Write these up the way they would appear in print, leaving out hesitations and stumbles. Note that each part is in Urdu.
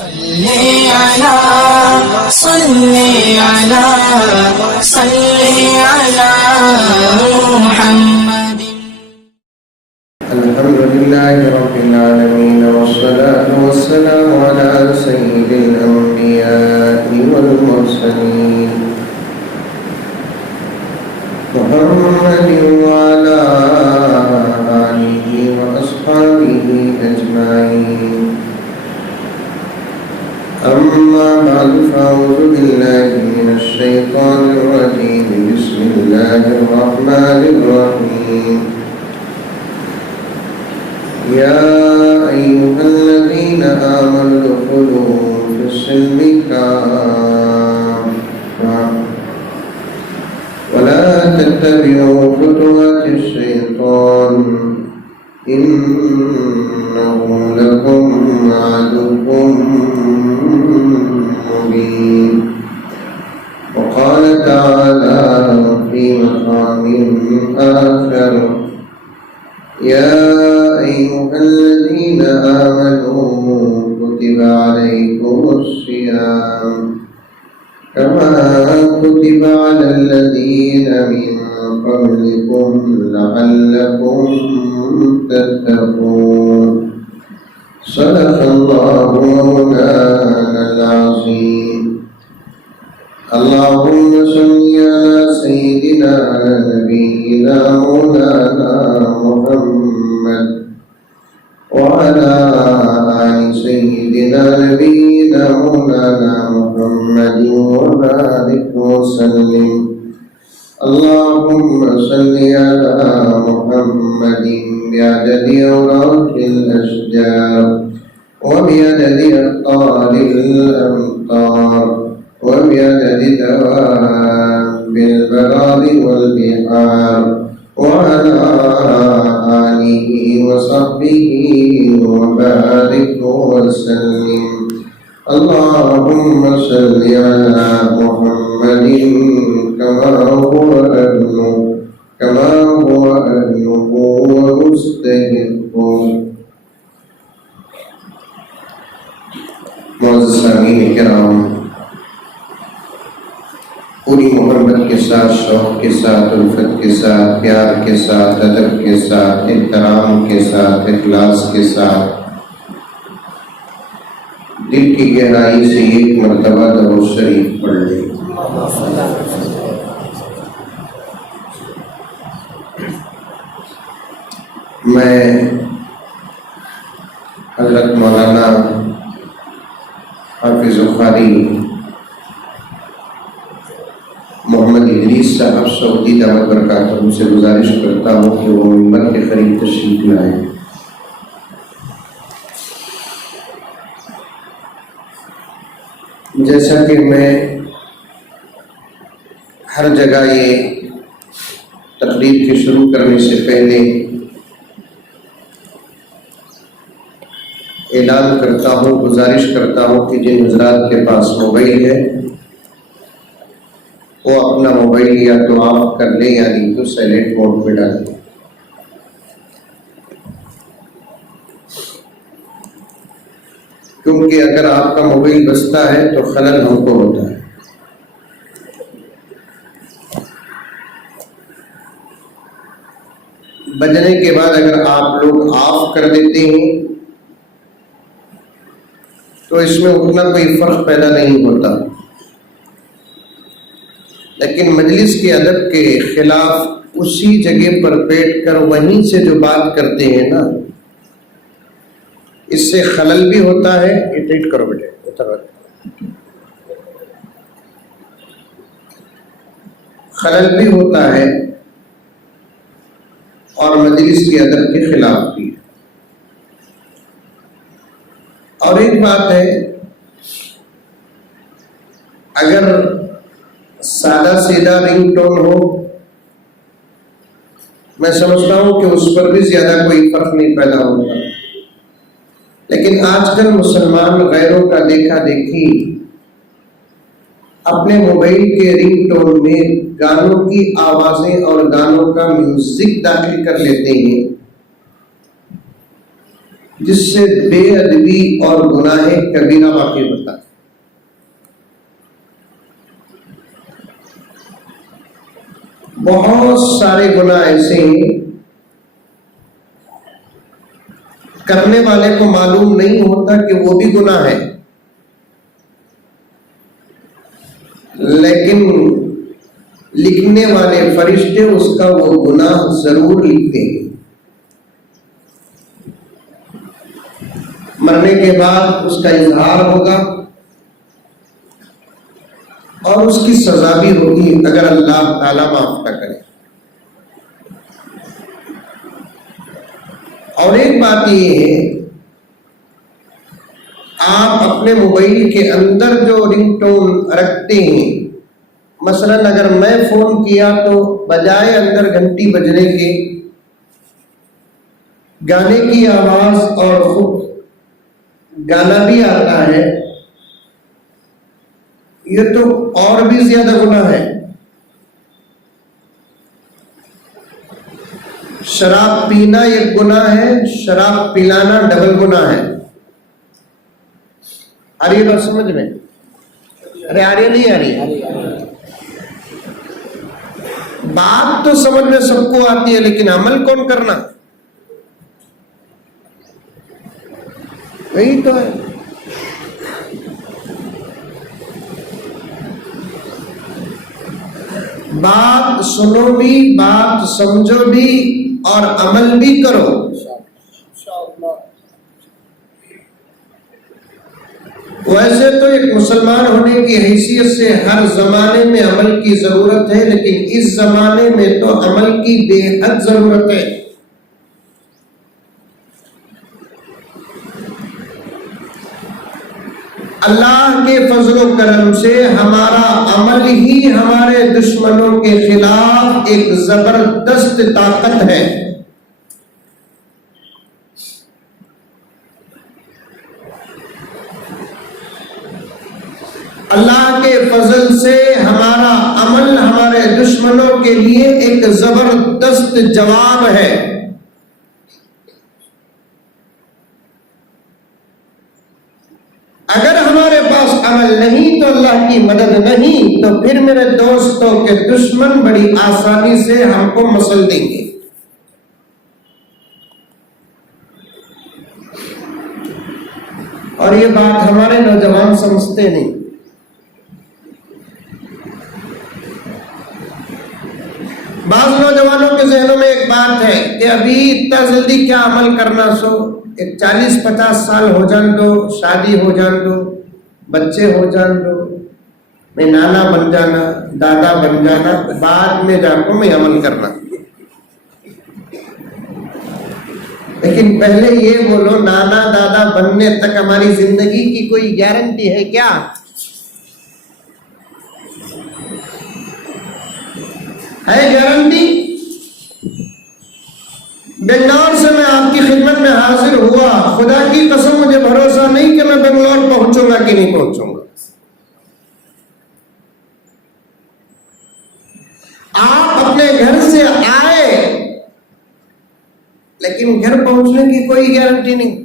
صلی علی محمد. الحمد لله رب العالمين والصلاة والسلام على سيد الأنبياء والمرسلين محمد وعلى آله وأصحابه أجمعين. أما بعد فأعوذ بالله من الشيطان الرجيم. بسم الله الرحمن الرحيم. يا أيها الذين آمنوا ادخلوا في السلم كافة ولا تتبعوا خطوات الشيطان إنه لكم عدو مبين. وقال تعالى في مقام آخر: يا أيها الذين آمنوا كتب عليكم الصيام كما كتب على الذين من قبلكم لعلكم تتقون. صدق الله مولانا العظيم. اللهم صل على سيدنا نبينا مولانا محمد وعلى آل سيدنا نبينا مولانا محمد وبارك وسلم. اللهم صل على محمد بعدد أوراق الأشجار وبعدد أبطال الأمطار وبعدد دواب البرار والبحار وعلى آله وصحبه وبارك وسلم. اللهم صل على محمد كما هو أهله ومستحقه. معزز سامعین کرام، پوری محبت کے ساتھ، شوق کے ساتھ، الفت کے ساتھ، پیار کے ساتھ، ادب کے ساتھ، احترام کے ساتھ، اخلاص کے ساتھ دل کی گہرائی سے ایک مرتبہ درود شریف پڑھ لیں. میں حضرت مولانا حافظ قاری محمد ادریس صاحب سعودی دعوت برکاتہ سے گزارش کرتا ہوں کہ وہ ممبر کے قریب تشریف لائیں. جیسا کہ میں ہر جگہ یہ تقریر کے شروع کرنے سے پہلے اعلان کرتا ہوں، گزارش کرتا ہوں کہ جن حضرات کے پاس موبائل ہے وہ اپنا موبائل یا تو آف کر لیں یا نہیں تو سائلنٹ موڈ پہ ڈال دیں. کیونکہ اگر آپ کا موبائل بجتا ہے تو خلل ہم کو ہوتا ہے. بجنے کے بعد اگر آپ لوگ آف کر دیتے ہیں تو اس میں اتنا کوئی فرق پیدا نہیں ہوتا، لیکن مجلس کے ادب کے خلاف اسی جگہ پر بیٹھ کر وہیں سے جو بات کرتے ہیں نا، اس سے خلل بھی ہوتا ہے. ٹائٹ کرو بیٹے، خلل بھی ہوتا ہے اور مجلس کے ادب کے خلاف بھی. اور ایک بات ہے، اگر سادہ سیدھا رنگ ٹون ہو میں سمجھتا ہوں کہ اس پر بھی زیادہ کوئی فرق نہیں پیدا ہوتا، لیکن آج کل مسلمان غیروں کا دیکھا دیکھی اپنے موبائل کے رنگ ٹون میں گانوں کی آوازیں اور گانوں کا میوزک داخل کر لیتے ہیں جس سے بے ادبی اور گناہ کبیرہ واقع ہوتا ہے۔ بہت سارے گناہ ایسے ہیں کرنے والے کو معلوم نہیں ہوتا کہ وہ بھی گناہ ہے، لیکن لکھنے والے فرشتے اس کا وہ گناہ ضرور لکھتے ہیں۔ مرنے کے بعد اس کا اظہار ہوگا اور اس کی سزا بھی ہوگی اگر اللہ تعالیٰ معاف نہ کرے۔ اور ایک بات یہ ہے، آپ اپنے موبائل کے اندر جو رنگ ٹون رکھتے ہیں، مثلا اگر میں فون کیا تو بجائے اندر گھنٹی بجنے کے گانے کی آواز اور خود گانا بھی آتا ہے، یہ تو اور بھی زیادہ گناہ ہے۔ شراب پینا ایک گناہ ہے، شراب پلانا ڈبل گناہ ہے۔ آ رہی ہے بات سمجھ میں؟ ارے آ رہی نہیں آ رہی؟ بات تو سمجھ میں سب کو آتی ہے، لیکن عمل کون کرنا؟ وہی تو ہے۔ بات سنو بھی، بات سمجھو بھی اور عمل بھی کرو۔ ویسے تو ایک مسلمان ہونے کی حیثیت سے ہر زمانے میں عمل کی ضرورت ہے، لیکن اس زمانے میں تو عمل کی بے حد ضرورت ہے۔ اللہ کے فضل و کرم سے ہمارا عمل ہی ہمارے دشمنوں کے خلاف ایک زبردست طاقت ہے۔ اللہ کے فضل سے ہمارا عمل ہمارے دشمنوں کے لیے ایک زبردست جواب ہے۔ اگر ہمارے پاس عمل نہیں تو اللہ کی مدد نہیں، تو پھر میرے دوستوں کے دشمن بڑی آسانی سے ہم کو مسل دیں گے۔ اور یہ بات ہمارے نوجوان سمجھتے نہیں۔ بعض نوجوانوں کے ذہنوں میں ایک بات ہے کہ ابھی اتنا جلدی کیا عمل کرنا، سو ایک 40-50 سال ہو جان دو، شادی ہو جان دو، بچے ہو جان دو، میں نانا بن جانا، دادا بن جانا، بعد میں جا کو میں عمل کرنا۔ لیکن پہلے یہ بولو، نانا دادا بننے تک ہماری زندگی کی کوئی گارنٹی ہے کیا؟ ہے گارنٹی؟ بنگلور سے میں آپ کی خدمت میں حاضر ہوا، خدا کی قسم مجھے بھروسہ نہیں کہ میں بنگلور پہنچوں گا کہ نہیں پہنچوں گا۔ آپ اپنے گھر سے آئے، لیکن گھر پہنچنے کی کوئی گارنٹی نہیں۔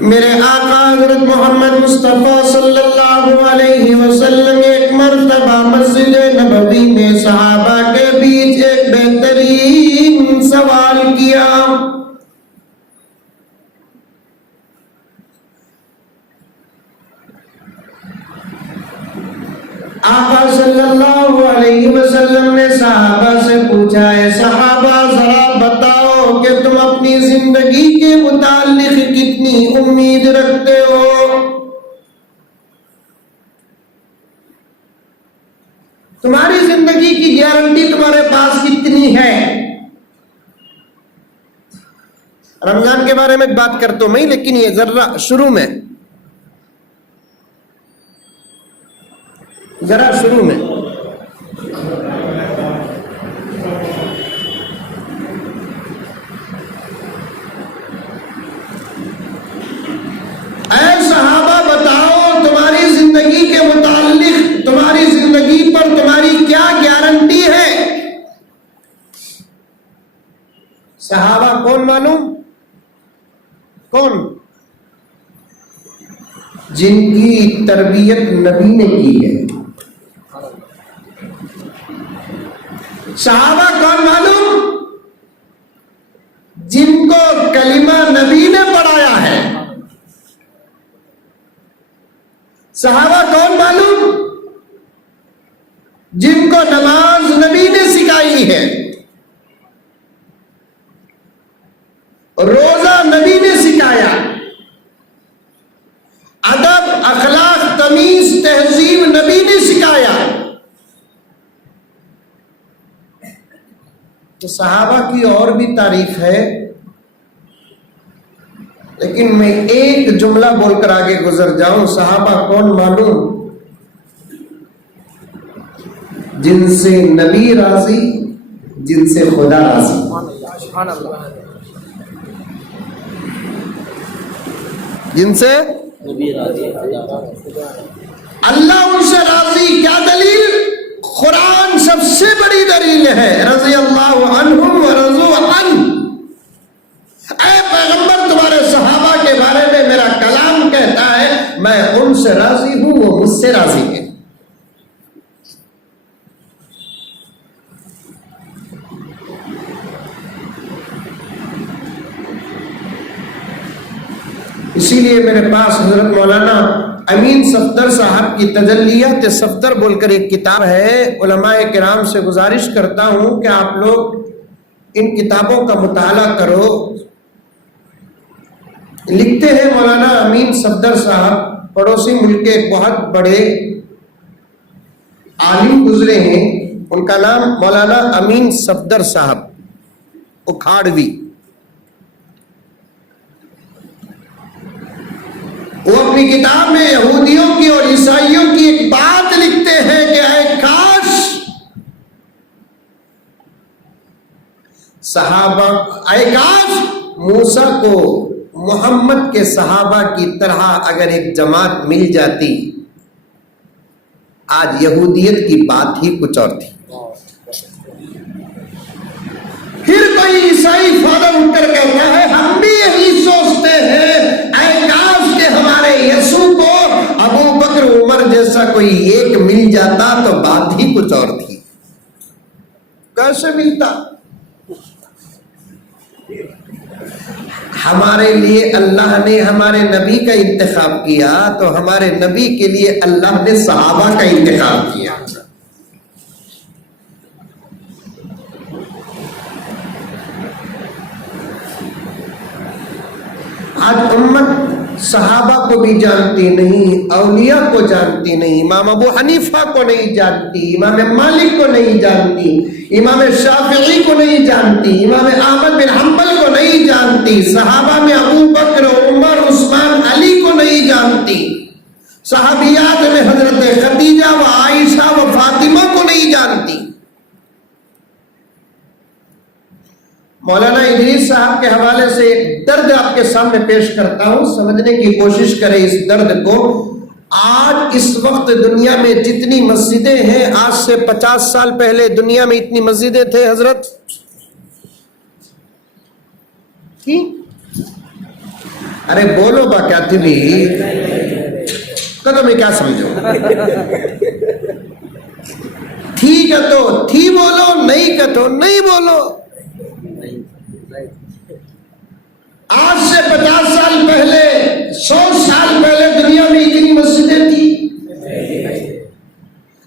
میرے آقا حضرت محمد مصطفیٰ صلی اللہ علیہ وسلم ایک مرتبہ مسجد نبوی میں صحابہ کے بیچ ایک بہترین سوال کیا۔ آقا صلی اللہ علیہ وسلم نے صحابہ سے پوچھا، اے صحابہ ذرا بتاؤ کہ تم اپنی زندگی کے متعلق کتنی امید رکھتے ہو؟ تمہاری زندگی کی گارنٹی تمہارے پاس کتنی ہے؟ رمضان کے بارے میں بات کرتا ہوں میں، لیکن یہ ذرا شروع میں اے صحابہ بتاؤ تمہاری زندگی کے متعلق، تمہاری زندگی پر تمہاری کیا گارنٹی ہے؟ کون؟ جن کی تربیت نبی نے کی ہے. صحابہ کون معلوم؟ جن کو کلمہ نبی نے پڑھایا ہے. صحابہ کون معلوم؟ جن کو نماز نبی نے سکھائی ہے، روزہ نبی نے سکھایا، ادب اخلاق تمیز تہذیب نبی نے سکھایا. تو صحابہ کی اور بھی تعریف ہے، لیکن میں ایک جملہ بول کر آگے گزر جاؤں. صحابہ کون معلوم؟ جن سے نبی راضی، جن سے خدا راضی. جن سے اللہ ان سے راضی. کیا دلیل؟ قرآن سب سے بڑی دلیل ہے. رضی اللہ عنہم ورضوا عنہ. اے پیغمبر، تمہارے صحابہ کے بارے میں میرا کلام کہتا ہے میں ان سے راضی ہوں، وہ مجھ سے راضی ہیں. اسی لیے میرے پاس حضرت مولانا امین صفدر صاحب کی تجلیات صفدر بول کر ایک کتاب ہے. علماء کرام سے گزارش کرتا ہوں کہ آپ لوگ ان کتابوں کا مطالعہ کرو. لکھتے ہیں مولانا امین صفدر صاحب، پڑوسی ملک کے ایک بہت بڑے عالم گزرے ہیں. ان کا نام مولانا امین صفدر صاحب اکھاڑوی. وہ اپنی کتاب میں یہودیوں کی اور عیسائیوں کی ایک بات لکھتے ہیں کہ اے کاش صحابہ، اے کاش موسیٰ کو محمد کے صحابہ کی طرح اگر ایک جماعت مل جاتی. آج یہودیت کی بات ہی کچھ اور تھی. پھر کوئی عیسائی فوراً اٹھ کر کہتا ہے ہم بھی یہی سوچتے ہیں، اے کاش کہ ہمارے یسوع کو ابو بکر عمر جیسا کوئی ایک مل جاتا تو بات ہی کچھ اور تھی. کیسے ملتا؟ ہمارے لیے اللہ نے ہمارے نبی کا انتخاب کیا تو ہمارے نبی کے لیے اللہ نے صحابہ کا انتخاب کیا. آج امت صحابہ کو بھی جانتی نہیں، اولیاء کو جانتی نہیں، امام ابو حنیفہ کو نہیں جانتی، امام مالک کو نہیں جانتی، امام شافعی کو نہیں جانتی، امام احمد بن حنبل کو نہیں جانتی، صحابہ میں ابو بکر، عمر، عثمان، علی کو نہیں جانتی، صحابیات میں حضرت خدیجہ و عائشہ و فاطمہ کو نہیں جانتی. مولانا ادریس صاحب کے حوالے سے ایک درد آپ کے سامنے پیش کرتا ہوں، سمجھنے کی کوشش کریں اس درد کو. آج اس وقت دنیا میں جتنی مسجدیں ہیں، آج سے 50 سال پہلے دنیا میں اتنی مسجدیں تھے حضرت کی؟ ارے بولو با کیا تھی بھی کدو میں کیا سمجھو. ٹھیک ہے تو تھی بولو، نہیں کہ تو نہیں بولو. آج سے 50 سال پہلے، 100 سال پہلے دنیا میں اتنی مسجدیں تھی.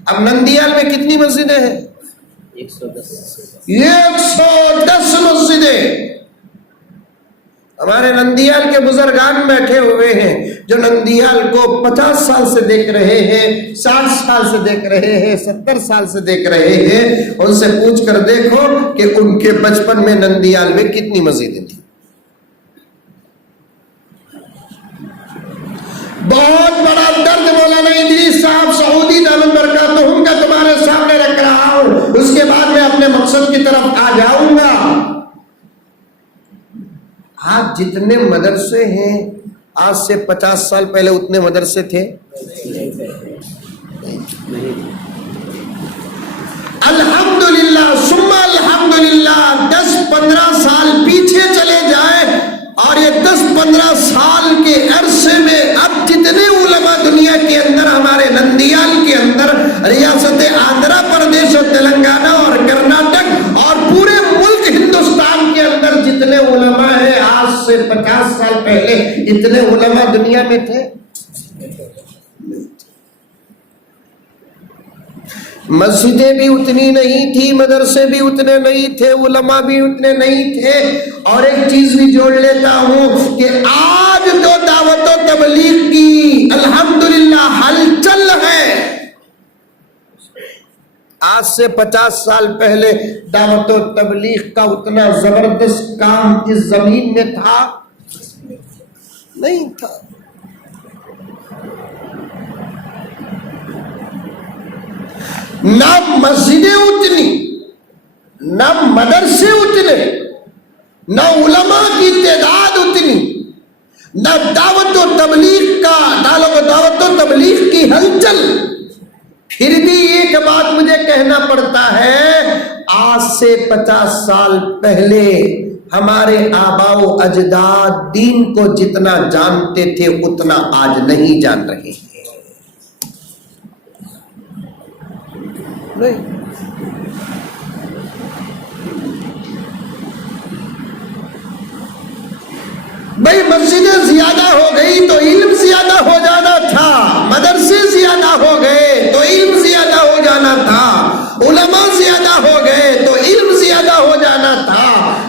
اب نندیال میں کتنی مسجدیں ہیں؟ 110 مسجدیں. ہمارے نندیال کے بزرگان بیٹھے ہوئے ہیں جو نندیال کو 50 سال سے دیکھ رہے ہیں، 60 سال سے دیکھ رہے ہیں، 70 سال سے دیکھ رہے ہیں. ان سے پوچھ کر دیکھو کہ ان کے بچپن میں نندیال میں کتنی مسجدیں تھیں. بہت بڑا درد مولانا ادریس صاحب سعودی دامن برکاتہم کا تمہارے سامنے رکھ رہا ہوں. اس کے بعد میں اپنے مقصد کی طرف آ جاؤں گا. آج جتنے مدرسے ہیں، آج سے 50 سال پہلے اتنے مدرسے تھے؟ الحمدللہ ثم الحمدللہ. 10-15 سال پیچھے چلے جائیں اور یہ 10-15 سے 50 سال پہلے اتنے علماء دنیا میں تھے؟ مسجدیں بھی اتنی نہیں تھی، مدرسے بھی اتنے نہیں تھے، علماء بھی اتنے نہیں تھے. اور ایک چیز بھی جوڑ لیتا ہوں کہ آج تو دعوت و تبلیغ کی الحمدللہ ہلچل ہے. آج سے 50 سال پہلے دعوت و تبلیغ کا اتنا زبردست کام اس زمین میں تھا؟ نہیں تھا. نہ مسجدیں اتنی، نہ مدرسے اتنے، نہ علماء کی تعداد اتنی، نہ دعوت و تبلیغ کی ہلچل. پھر بھی ایک بات مجھے کہنا پڑتا ہے، آج سے 50 سال پہلے ہمارے آباء و اجداد دین کو جتنا جانتے تھے اتنا آج نہیں جان رہے ہیں. نہیں. بھائی مسجدیں زیادہ ہو گئی تو علم زیادہ ہو جانا تھا، مدرسے زیادہ ہو گئے تو علم زیادہ ہو جانا تھا، علماء زیادہ ہو گئے تو علم زیادہ ہو جانا تھا،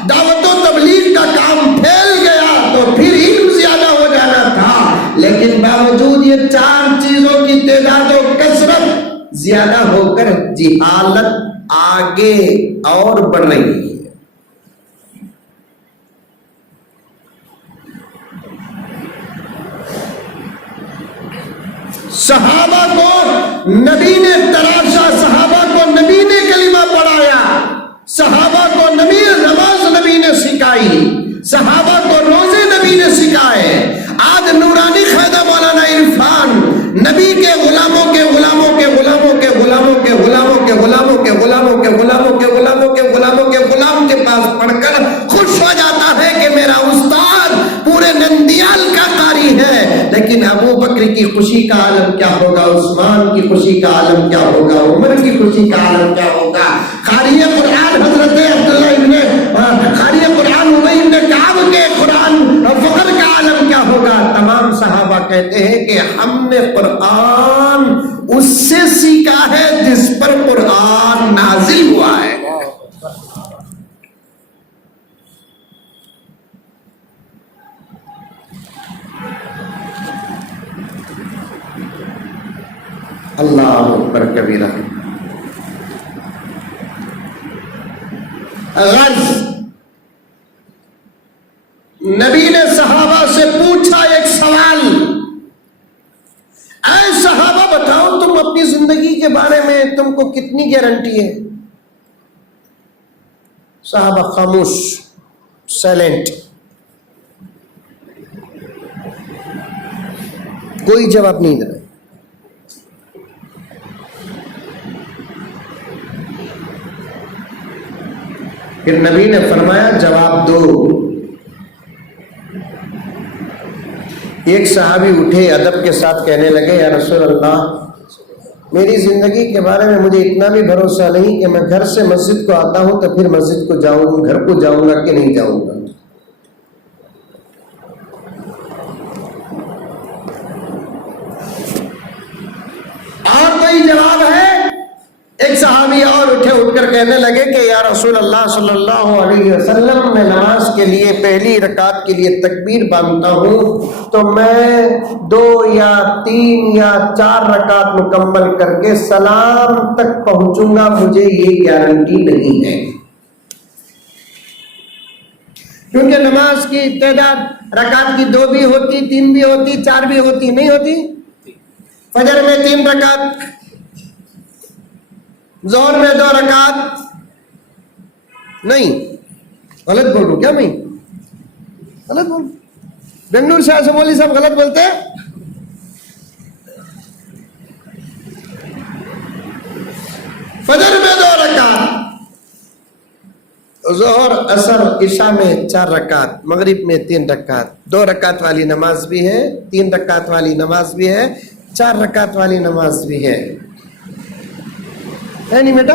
دعوت و تبلیغ کا کام پھیل گیا تو پھر علم زیادہ ہو جانا تھا. لیکن باوجود یہ 4 چیزوں کی تعداد و کثرت زیادہ ہو کر جہالت آگے اور بڑھ رہی ہے. صحابہ کو نبی نے تراشا، صحابہ کو نبی نے کلمہ پڑھایا، صحابہ کو نماز نبی نے سکھائی، صحابہ کو روزے نبی نے سکھائے. آج نورانی قاعدہ مولانا عرفان نبی کے غلاموں کے غلاموں کے غلاموں کے غلاموں کے غلاموں کے غلاموں کے غلاموں کے غلاموں کے غلاموں کے غلاموں کے غلام کے پاس پڑھ کر خوش ہو جاتا ہے کہ میرا استاد پورے نندیال کا قاری ہے. لیکن ابو بکر کی خوشی کا عالم کیا ہوگا، عثمان کی خوشی کا عالم کیا ہوگا، عمر کی خوشی کا عالم کیا ہوگا، قاری قرآن حضرت عبداللہ قاری قرآن ابی بن کعب کے قرآن فخر کا عالم کیا ہوگا. تمام صحابہ کہتے ہیں کہ ہم نے قرآن اس سے سیکھا ہے جس پر قرآن نازل ہوا ہے. اللہ اکبر کبیرہ. غرض نبی نے صحابہ سے پوچھا ایک سوال، اے صحابہ بتاؤ تم اپنی زندگی کے بارے میں تم کو کتنی گارنٹی ہے؟ صحابہ خاموش، سائلنٹ، کوئی جواب نہیں دے رہا. پھر نبی نے فرمایا جواب دو. ایک صحابی اٹھے ادب کے ساتھ کہنے لگے یا رسول اللہ میری زندگی کے بارے میں مجھے اتنا بھی بھروسہ نہیں کہ میں گھر سے مسجد کو آتا ہوں تو پھر مسجد کو گھر کو جاؤں گا کہ نہیں جاؤں گا. اور کوئی جواب ہے؟ ایک صحابی اور اٹھ کر کہنے لگے کہ یا رسول اللہ صلی اللہ علیہ وسلم میں نماز کے لیے پہلی رکعت کے لیے تکبیر باندھتا ہوں تو میں 2 یا 3 یا 4 رکعت مکمل کر کے سلام تک پہنچوں گا، مجھے یہ گارنٹی نہیں ہے. کیونکہ نماز کی تعداد رکعت کی 2 بھی ہوتی، 3 بھی ہوتی، 4 بھی ہوتی، نہیں ہوتی. فجر میں 3 رکعت، ظہر میں 2 رکعت. نہیں، غلط بول رہا ہوں کیا میں؟ غلط بول. بنگلور سے مولوی صاحب غلط بولتے ہیں. فجر میں 2 رکعت، ظہر عصر عشاء میں 4 رکعت، مغرب میں 3 رکعت. 2 رکعت والی نماز بھی ہے، 3 رکعت والی نماز بھی ہے، 4 رکعت والی نماز بھی ہے نہیں بیٹا؟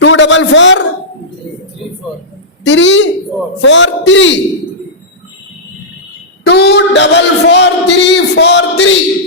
244343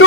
2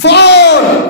4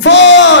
4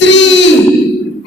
3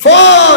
4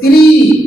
3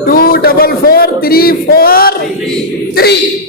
244343।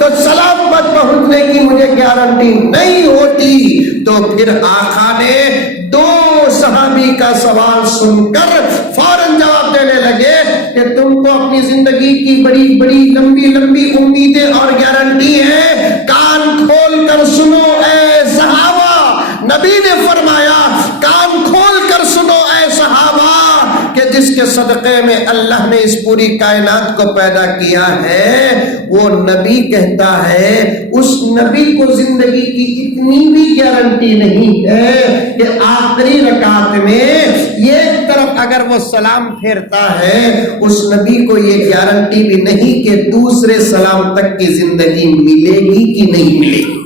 تو سلام پر پہنچنے کی مجھے گارنٹی نہیں ہوتی. تو پھر آقا نے دو صحابی کا سوال سن کر فوراً جواب دینے لگے کہ تم کو اپنی زندگی کی بڑی بڑی لمبی لمبی امیدیں اور گارنٹی ہے. کان کھول کر سنو اے صحابہ. نبی نے فرمایا کان کھول کر سنو اے صحابہ کہ جس کے صدقے میں اللہ نے اس پوری کائنات کو پیدا کیا ہے وہ نبی کہتا ہے اس نبی کو زندگی کی اتنی بھی گارنٹی نہیں ہے کہ آخری رکعت میں ایک طرف اگر وہ سلام پھیرتا ہے اس نبی کو یہ گارنٹی بھی نہیں کہ دوسرے سلام تک کی زندگی ملے گی کہ نہیں ملے گی.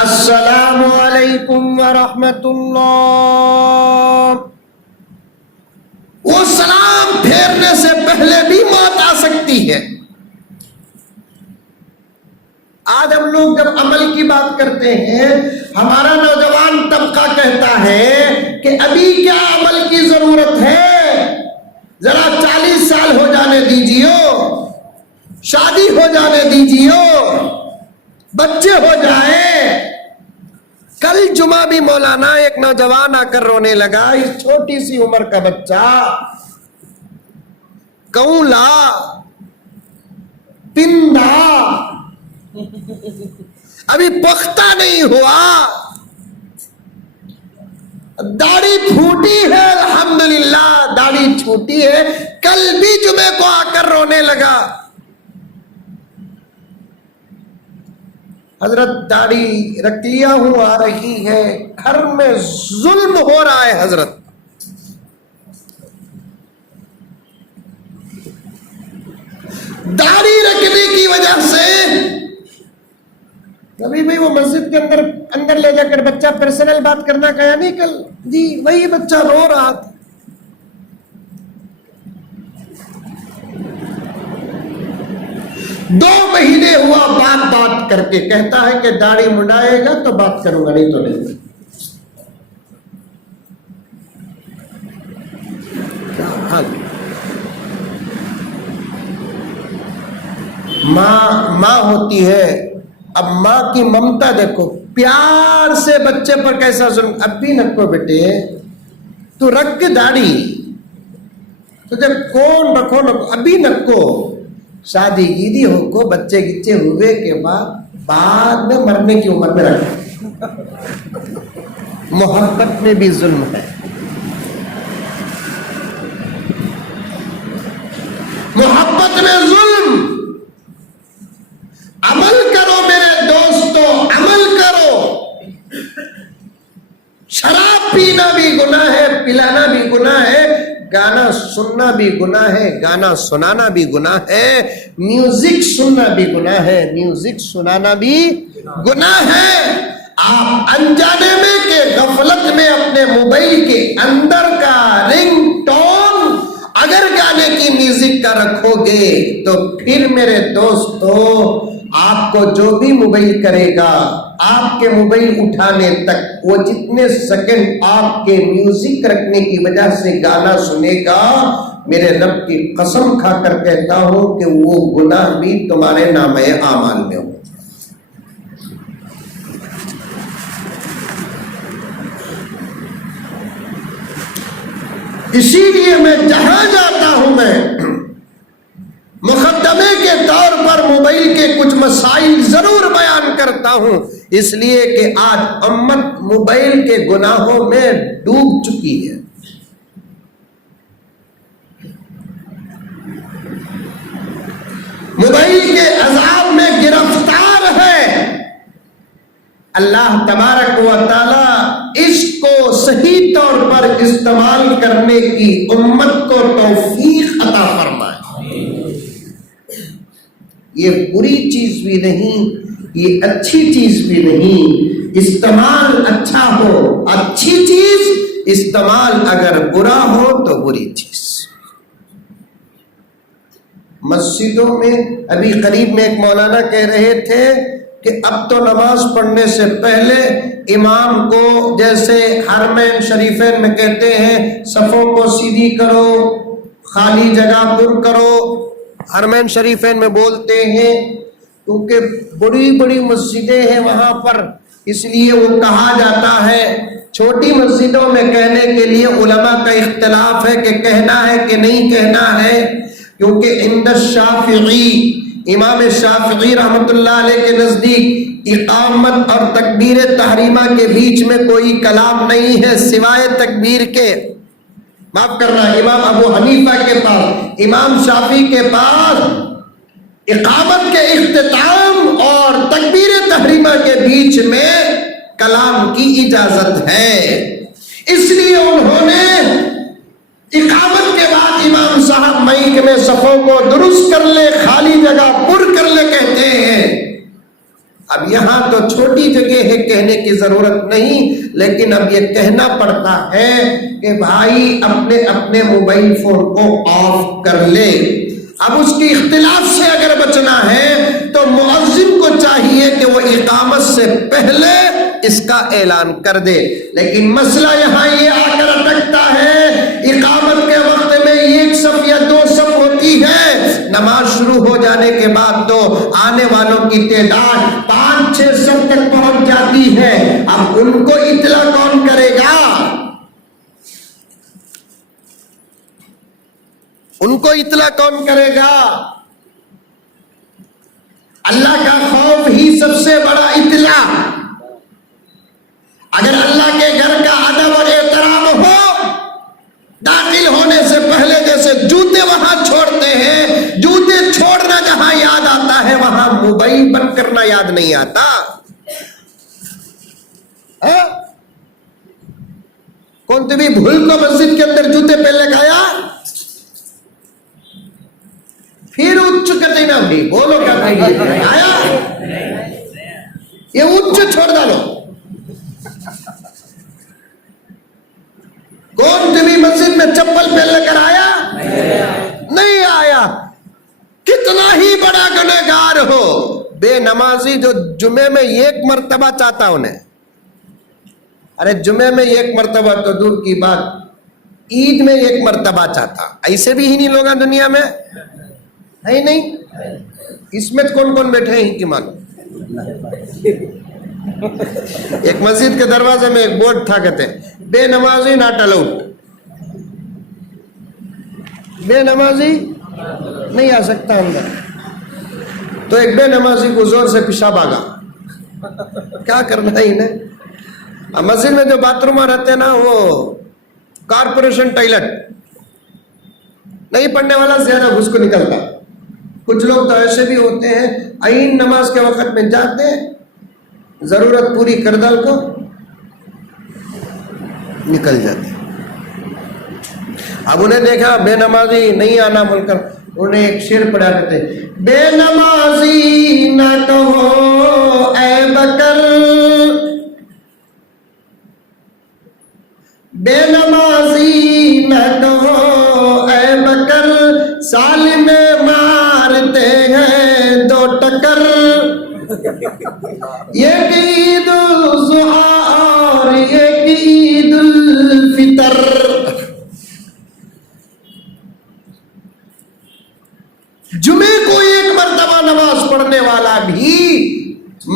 السلام علیکم ورحمۃ اللہ. وہ سلام پھیرنے سے پہلے بھی موت آ سکتی ہے. آج ہم لوگ جب عمل کی بات کرتے ہیں ہمارا نوجوان طبقہ کہتا ہے کہ ابھی کیا عمل کی ضرورت ہے, ذرا 40 سال ہو جانے دیجیے, شادی ہو جانے دیجیے, بچے ہو جائیں. کل جمعہ بھی مولانا ایک نوجوان آ کر رونے لگا. اس چھوٹی سی عمر کا بچہ کولا پندا ابھی پختہ نہیں ہوا, داڑھی پھوٹی ہے, الحمدللہ داڑھی چھوٹی ہے, کل بھی جمعے کو آ کر رونے لگا. حضرت داڑھی رکھ لیا ہوں آ رہی ہے, گھر میں ظلم ہو رہا ہے. حضرت داڑھی رکھنے کی وجہ سے کبھی بھی وہ مسجد کے اندر لے جا کر بچہ پرسنل بات کرنا کہا نہیں کل جی وہی بچہ رو رہا تھا. دو مہینے ہوا بات کر کے کہتا ہے کہ داڑھی مڈائے گا تو بات کروں گا, نہیں تو نہیں. کیا حال. ماں ہوتی ہے, اب ماں کی ممتا دیکھو, پیار سے بچے پر کیسا ظلم. اب بھی نکو بیٹے تو رکھ کے داڑھی, تو جب کون رکھو نکو, ابھی نکو. شادی گیدی ہو کو بچے گچے ہوئے کے بعد میں مرنے کی عمر میں رکھ. محبت میں بھی ظلم ہے. محبت میں ظلم. عمل کرو میرے دوستو, عمل کرو. شراب پینا بھی گناہ ہے, پلانا بھی گناہ ہے, گانا سننا بھی گناہ ہے, گانا سنانا بھی گناہ ہے, میوزک سننا بھی گناہ ہے, میوزک سنانا بھی گناہ ہے. آپ انجانے میں کہ غفلت میں اپنے موبائل کے اندر کا رنگ ٹون اگر گانے کی میوزک کا رکھو گے تو پھر میرے دوستو آپ کو جو بھی موبائل کرے گا آپ کے موبائل اٹھانے تک وہ جتنے سیکنڈ آپ کے میوزک رکھنے کی وجہ سے گانا سنے گا, میرے رب کی قسم کھا کر کہتا ہوں کہ وہ گناہ بھی تمہارے نامہ اعمال میں ہو. اسی لیے میں جہاں جاتا ہوں میں مقدمے کے طور پر موبائل کے کچھ مسائل ضرور بیان کرتا ہوں, اس لیے کہ آج امت موبائل کے گناہوں میں ڈوب چکی ہے. موبائل کے عذاب میں گرفتار ہے. اللہ تبارک و تعالی اس کو صحیح طور پر استعمال کرنے کی امت کو توفیق عطا فرمائے. یہ بری چیز بھی نہیں, یہ اچھی چیز بھی نہیں. استعمال اچھا ہو اچھی چیز, استعمال اگر برا ہو تو بری چیز. مسجدوں میں ابھی قریب میں ایک مولانا کہہ رہے تھے کہ اب تو نماز پڑھنے سے پہلے امام کو جیسے حرمین شریفین میں کہتے ہیں صفوں کو سیدھی کرو، خالی جگہ پر کرو، حرمین شریفین میں بولتے ہیں کیونکہ بڑی بڑی مسجدیں ہیں وہاں پر، اس لیے وہ کہا جاتا ہے۔ چھوٹی مسجدوں میں کہنے کے لیے علماء کا اختلاف ہے کہ کہنا ہے کہ نہیں کہنا ہے، کیونکہ عند الشافعی، امام شافعی رحمۃ اللہ علیہ کے نزدیک اقامت اور تکبیر تحریمہ کے بیچ میں کوئی کلام نہیں ہے سوائے تکبیر کے۔ معاف کرنا، امام ابو حنیفہ کے پاس، امام شافعی کے پاس اقامت کے اختتام اور تکبیر تحریمہ کے بیچ میں کلام کی اجازت ہے، اس لیے انہوں نے اقامت کے بعد امام صاحب مائک میں صفوں کو درست کر لے، خالی جگہ پر کر لے کہتے ہیں۔ اب یہاں تو چھوٹی جگہ ہے، کہنے کی ضرورت نہیں، لیکن اب یہ کہنا پڑتا ہے کہ بھائی اپنے اپنے موبائل فون کو آف کر لے۔ اب اس کی اختلاف سے اگر بچنا ہے تو مؤذن کو چاہیے کہ وہ اقامت سے پہلے اس کا اعلان کر دے، لیکن مسئلہ یہاں یہ آ کر اٹکتا ہے، اقامت کے وقت میں ایک صف یا دو صف ہوتی ہے، نماز شروع ہو جانے کے بعد تو آنے والوں کی تعداد 5-6 صف تک پہنچ جاتی ہے۔ اب ان کو اطلاع کون کرے گا؟ ان کو اطلاع کون کرے گا؟ اللہ کا خوف ہی سب سے بڑا اطلاع۔ اگر اللہ کے گھر کا ادب اور احترام ہو، داخل ہونے سے پہلے جیسے جوتے وہاں چھوڑتے ہیں، جوتے چھوڑنا جہاں یاد آتا ہے وہاں موبائل بند کرنا یاد نہیں آتا۔ کون تمہیں بھول کو مسجد کے اندر جوتے پہلے گایا؟ پھر اچ کرتے نہ بھی بولو کیا آیا، یہ اچ چھوڑ ڈالو۔ کون تمہیں مسجد میں چپل پہن لے کر آیا؟ نہیں آیا۔ کتنا ہی بڑا گنہگار ہو، بے نمازی جو جمعے میں ایک مرتبہ چاہتا انہیں، ارے جمعے میں ایک مرتبہ تو دور کی بات، عید میں ایک مرتبہ چاہتا، ایسے بھی ہی نہیں لوگ دنیا میں ہے ہی نہیں۔ اس میں کون کون بیٹھے ہیں ہی کی معلوم۔ ایک مسجد کے دروازے میں ایک بورڈ تھا، کہتے ہیں بے نمازی ناٹ الاؤڈ، بے نمازی نہیں آ سکتا اندر۔ تو ایک بے نمازی کو زور سے پیشاب آگا، کیا کرنا ہے انہیں؟ مسجد میں جو باتھ روم رہتے ہیں نا، وہ کارپوریشن ٹائلٹ، نہیں پڑھنے والا زیادہ گھس کو نکلتا۔ کچھ لوگ تو ایسے بھی ہوتے ہیں، عین نماز کے وقت میں جاتے ہیں، ضرورت پوری کر ڈال کو نکل جاتے۔ اب انہیں دیکھا بے نمازی نہیں آنا بول کر انہیں ایک شعر پڑھا کرتے، بے نمازی نہ کہو اے بکر، بے نمازی نہ کہو اے بکر، سال میں مارتے ہیں 2 ٹکر، ایک عید الاضحیٰ اور ایک عید الفطر۔ جمعے کو ایک مرتبہ نماز پڑھنے والا بھی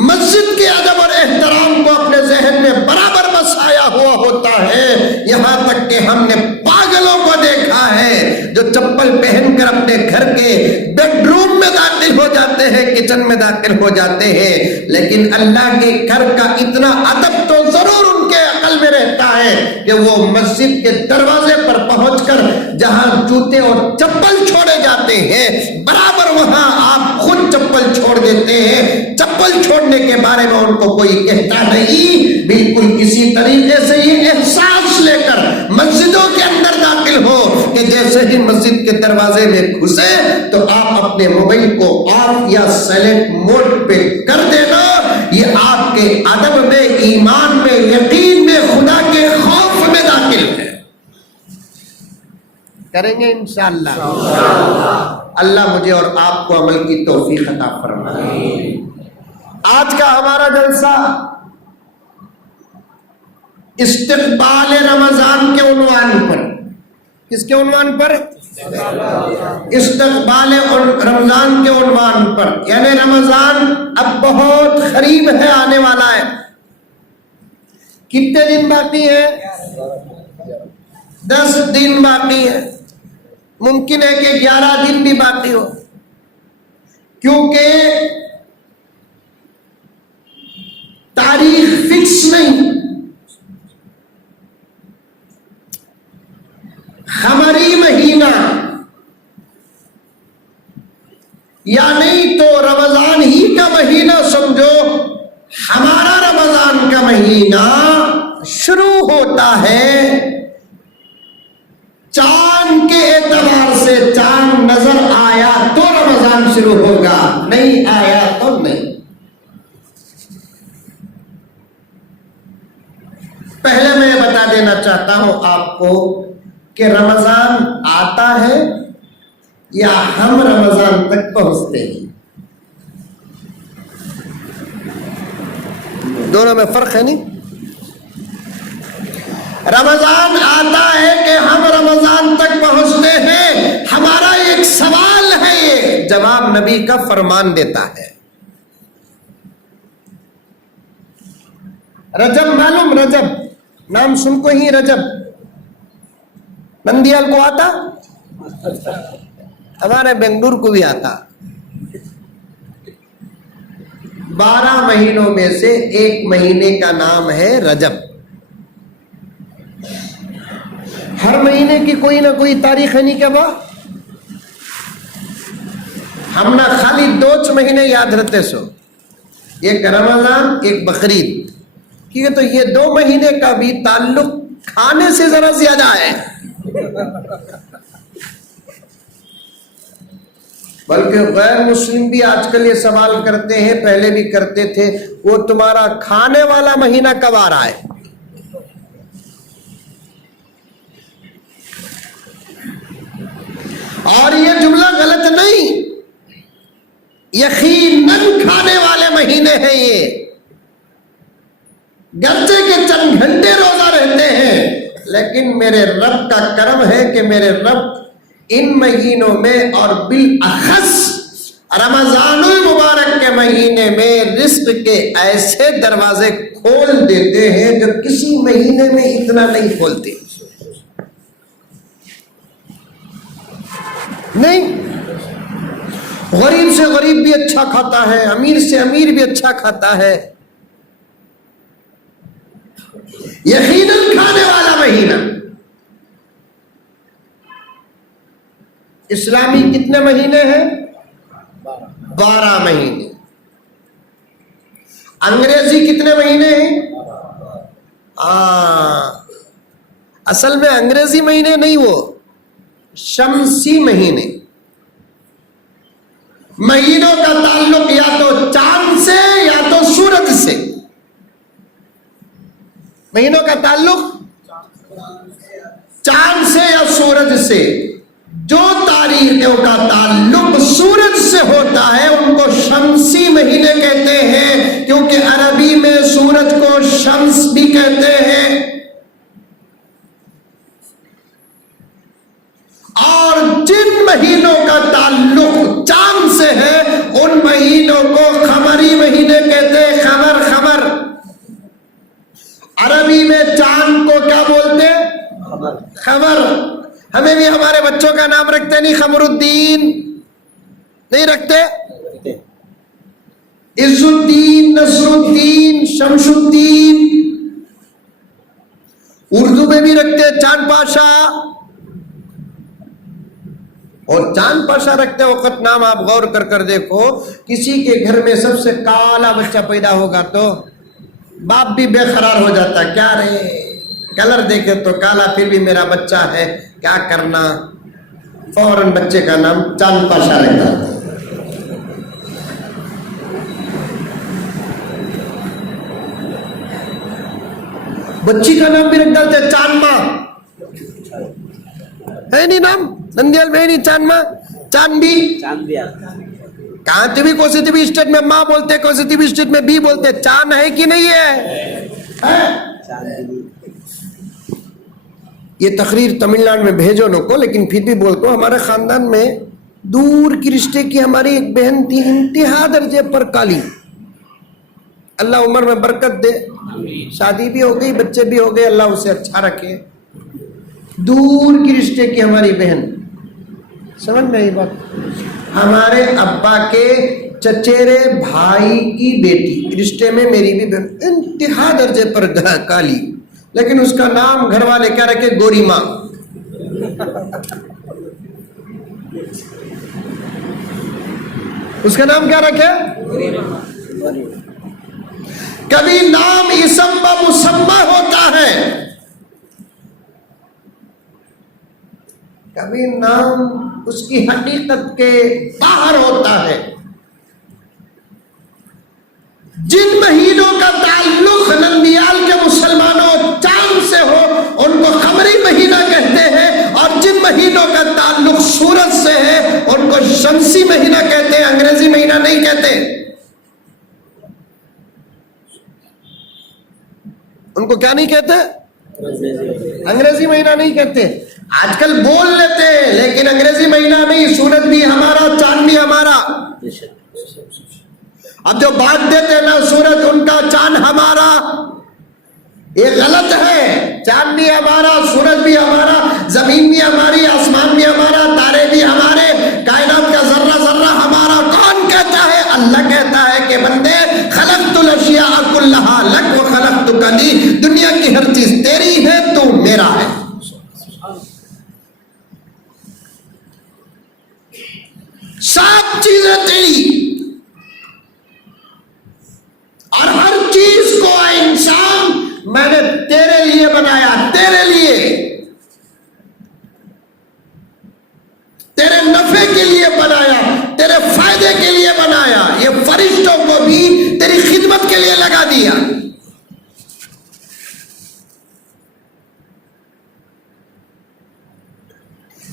مسجد کے ادب اور احترام کو اپنے ذہن میں برابر بسایا ہوا ہوتا ہے، یہاں تک کہ ہم نے پاگلوں کو دیکھا ہے جو چپل پہن کر اپنے گھر کے بیڈ روم میں داخل ہو جاتے ہیں، کچن میں داخل ہو جاتے ہیں، لیکن اللہ کے گھر کا اتنا ادب تو ضرور ان کے عقل میں رہتا ہے کہ وہ مسجد کے دروازے پر پہنچ کر جہاں جوتے اور چپل چھوڑے جاتے ہیں برابر وہاں آپ خود چپل چھوڑ دیتے ہیں۔ چپل چھوڑنے کے بارے میں ان کو کوئی کہتا نہیں، بالکل کسی طریقے سے یہ احساس لے کر مسجدوں کے اندر داخل ہو کہ جیسے ہی مسجد کے دروازے میں گھسے تو آپ اپنے موبائل کو آف یا سائلنٹ موڈ پہ کر دینا۔ یہ آپ کے ادب میں، ایمان میں، یقین میں، خدا کے خوف میں داخل ہے۔ کریں گے انشاءاللہ۔ اللہ مجھے اور آپ کو عمل کی توفیق عطا فرمائے۔ آج کا ہمارا جلسہ استقبال رمضان کے عنوان پر، کس کے عنوان پر؟ استقبال رمضان کے عنوان پر، یعنی رمضان اب بہت قریب ہے، آنے والا ہے۔ کتنے دن باقی ہیں؟ 10 دن باقی ہے، ممکن ہے کہ 11 دن بھی باقی ہو، کیونکہ تاریخ فکس نہیں۔ قمری مہینہ یا نہیں تو رمضان ہی کا مہینہ سمجھو، ہمارا رمضان کا مہینہ شروع ہوتا ہے چاند کے اعتبار سے، چاند نظر آیا تو رمضان شروع ہوگا، نہیں آیا تو نہیں۔ پہلے میں بتا دینا چاہتا ہوں آپ کو کہ رمضان آتا ہے یا ہم رمضان تک پہنچتے ہیں، دونوں میں فرق ہے نہیں؟ رمضان آتا ہے کہ ہم رمضان تک پہنچتے ہیں، ہمارا ایک سوال ہے، یہ جواب نبی کا فرمان دیتا ہے۔ رجب معلوم؟ رجب نام سن کو ہی رجب نندیال کو آتا، ہمارے بنگلور کو بھی آتا۔ 12 مہینوں میں سے ایک مہینے کا نام ہے رجب۔ ہر مہینے کی کوئی نہ کوئی تاریخ ہے، نہیں کیا با؟ ہم نہ خالی 2 مہینے یاد رہتے سو، ایک رمضان ایک بقرعید، کیونکہ تو یہ 2 مہینے کا بھی تعلق کھانے سے ذرا زیادہ ہے، بلکہ غیر مسلم بھی آج کل یہ سوال کرتے ہیں، پہلے بھی کرتے تھے، وہ تمہارا کھانے والا مہینہ کب آ رہا ہے؟ اور یہ جملہ غلط نہیں، یقیناً کھانے والے مہینے ہیں یہ، گرچہ کے چند گھنٹے روزہ رہتے ہیں، لیکن میرے رب کا کرم ہے کہ میرے رب ان مہینوں میں اور بالاخص رمضان المبارک کے مہینے میں رزق کے ایسے دروازے کھول دیتے ہیں جو کسی مہینے میں اتنا نہیں کھولتے۔ نہیں، غریب سے غریب بھی اچھا کھاتا ہے، امیر سے امیر بھی اچھا کھاتا ہے، یقیناً کھانے والا مہینہ۔ اسلامی کتنے مہینے ہیں؟ 12 مہینے۔ انگریزی کتنے مہینے ہیں؟ اصل میں انگریزی مہینے نہیں، وہ شمسی مہینے۔ مہینوں کا تعلق یا تو چاند سے یا تو سورج سے، مہینوں کا تعلق چاند سے یا سورج سے۔ جو تاریخوں کا تعلق سورج سے ہوتا ہے ان کو شمسی مہینے کہتے ہیں، کیونکہ عربی میں سورج کو شمس بھی کہتے ہیں، اور جن مہینوں کا تعلق چاند سے ہے ان مہینوں کو قمری مہینے کہتے ہیں۔ قمر، قمر عربی میں چاند کو کیا بولتے؟ قمر۔ ہمیں بھی ہمارے بچوں کا نام رکھتے نہیں، قمر الدین نہیں رکھتے، عز الدین، نصر الدین، شمس الدین۔ اردو میں بھی رکھتے چاند پاشا، اور چاند پاشا رکھتے وقت نام آپ غور کر دیکھو، کسی کے گھر میں سب سے کالا بچہ پیدا ہوگا تو باپ بھی بے قرار ہو جاتا، کیا رے کلر دیکھے تو کالا، پھر بھی میرا بچہ ہے، کیا کرنا، فوراً بچے کا نام چاند پاشا رکھتا۔ بچی کا نام بھی رکھ ڈالتے چاند ماں، ہے نہیں نام؟ نندیال میں نہیں چاند ماں، چاند بھی کہاں تھی بھی پوزیٹیو اسٹیٹ میں ماں بولتے, پوزیٹیو اسٹیٹ میں بی بولتے. چاند ہے کہ نہیں ہے؟ یہ تقریر تمل ناڈو میں بھیجو نو کو, لیکن پھر بھی بولتا ہوں ہمارے خاندان میں دور کی رشتے کی ہماری ایک بہن تھی, انتہا درجے پر کالی, اللہ عمر میں برکت دے, شادی بھی ہو گئی, بچے بھی ہو گئے, اللہ اسے اچھا رکھے. دور کی رشتے کی ہماری بہن, سمجھ میں یہ بات, ہمارے ابا کے چچیرے بھائی کی بیٹی رشتے میں میری بھی بہن, انتہا درجے پر کالی, لیکن اس کا نام گھر والے کیا رکھے؟ گوری ماں. اس کا نام کیا رکھے؟ کبھی نام اسم و مسمى ہوتا ہے, کبھی نام اس کی حقیقت کے باہر ہوتا ہے. جن مہینوں کا تعلق نندیال کے مسلمانوں چاند سے ہو ان کو قمری مہینہ کہتے ہیں, اور جن مہینوں کا تعلق سورج سے ہے ان کو شمسی مہینہ کہتے ہیں, انگریزی مہینہ نہیں کہتے. ان کو کیا نہیں کہتے؟ انگریزی مہینہ نہیں کہتے. آج کل بول لیتے ہیں لیکن انگریزی مہینہ نہیں, سورج بھی ہمارا, چاند بھی ہمارا. اب جو بات دیتے ہیں نا سورج ان کا, چاند ہمارا, یہ غلط ہے. چاند بھی ہمارا, سورج بھی ہمارا, زمین بھی ہماری, آسمان بھی ہمارا, تارے بھی ہمارے, کائنات کا ذرہ ذرہ ہمارا. کون کہتا ہے؟ اللہ کہتا ہے کہ بندے خلقت الاشیاء کلھا لک وخلقتک لی, دنیا کی ہر چیز تیری ہے, تو میرا ہے. سب چیزیں تیری, اور ہر چیز کو انسان میں نے تیرے لیے بنایا, تیرے لیے, تیرے نفع کے لیے بنایا, تیرے فائدے کے لیے بنایا. یہ فرشتوں کو بھی تیری خدمت کے لیے لگا دیا.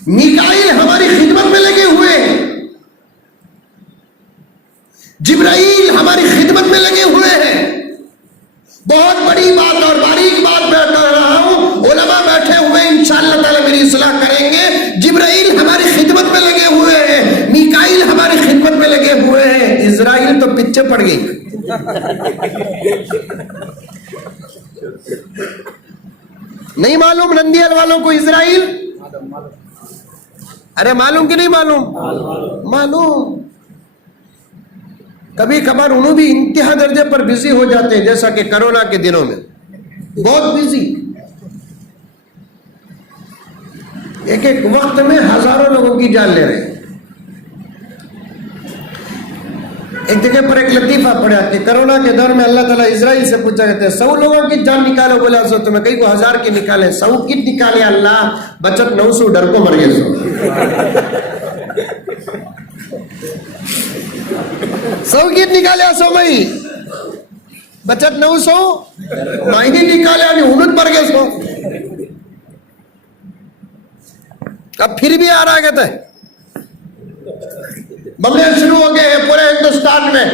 میکائیل ہماری خدمت میں لگے ہوئے ہیں, جبرائیل ہماری خدمت میں لگے ہوئے ہیں. بہت بڑی بات اور باریک بات میں کر رہا ہوں, علماء بیٹھے ہوئے انشاءاللہ تعالی میری اصلاح کریں گے. جبرائیل ہماری خدمت میں لگے ہوئے ہیں, میکائیل ہماری خدمت میں لگے ہوئے ہیں. اسرائیل تو پیچھے پڑ گئی. نہیں معلوم نندیال والوں کو اسرائیل؟ ارے معلوم کہ نہیں معلوم؟ معلوم. کبھی کبھار انہوں بھی انتہا درجے پر بزی ہو جاتے ہیں, جیسا کہ کرونا کے دنوں میں بہت بزی. ایک ایک وقت میں ہزاروں لوگوں کی جان لے رہے ہیں. ایک جگہ پر ایک لطیفہ پڑھا کہ کرونا کے دور میں اللہ تعالیٰ اسرائیل سے پوچھا کرتے ہیں 100 لوگوں کی جان نکالو, بولا سو تمہیں کئی کو 1000 کی نکالے, 100 کی نکالے اللہ, بچت 900 ڈر کو مر گئے سو. 100 کی نکالے 100 مئی, بچت 900 مہینے نکالے انت مر گئے سو. اب پھر بھی آ رہا ہے, کہتا ہے بمبے شروع ہو گئے ہیں پورے ہندوستان میں.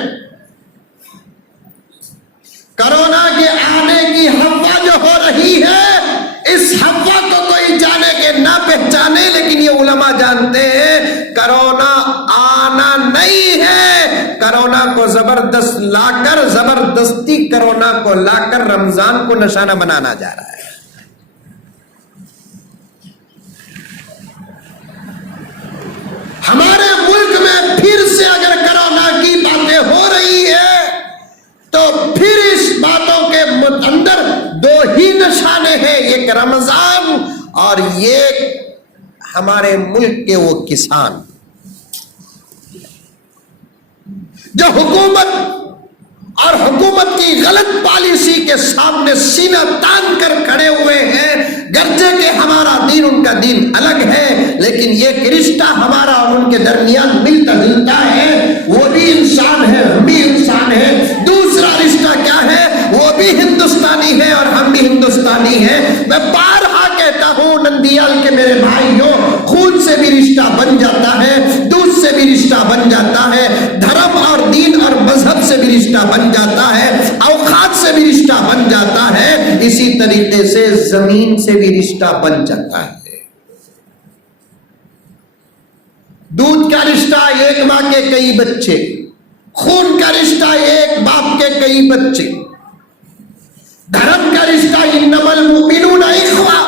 کرونا کے آنے کی ہوا جو ہو رہی ہے, اس ہوا کو کوئی جانے کے نہ پہچانے, لیکن یہ علماء جانتے ہیں کرونا آنا نہیں ہے. کرونا کو زبردست لا کر, زبردستی کرونا کو لا کر رمضان کو نشانہ بنانا جا رہا ہے. ہمارے ملک میں پھر سے اگر کرونا کی باتیں ہو رہی ہے تو پھر اس باتوں کے اندر 2 ہی نشانے ہیں, ایک رمضان اور یہ ہمارے ملک کے وہ کسان جو حکومت اور حکومت کی غلط پالیسی کے سامنے سینہ تان کر کھڑے ہوئے ہیں. گرچہ کہ ہمارا دین ان کا دین الگ ہے, لیکن یہ رشتہ ہمارا اور ان کے درمیان ملتا جلتا ہے. وہ بھی انسان ہے, ہم بھی انسان ہیں. دوسرا رشتہ کیا ہے؟ وہ بھی ہندوستانی ہے اور ہم بھی ہندوستانی ہیں. میں بارہا کہتا ہوں نندیال کے میرے بھائیوں, خون سے بھی رشتہ بن جاتا ہے, دودھ سے بھی رشتہ بن جاتا ہے, رشتہ بن جاتا ہے، اوقات سے بھی رشتہ بن جاتا ہے، اسی طریقے سے زمین سے بھی رشتہ بن جاتا ہے۔ دودھ کا رشتہ ایک ماں کے کئی بچے، خون کا رشتہ ایک باپ کے کئی بچے، دھرم کا رشتہ انما المؤمنون اخوہ،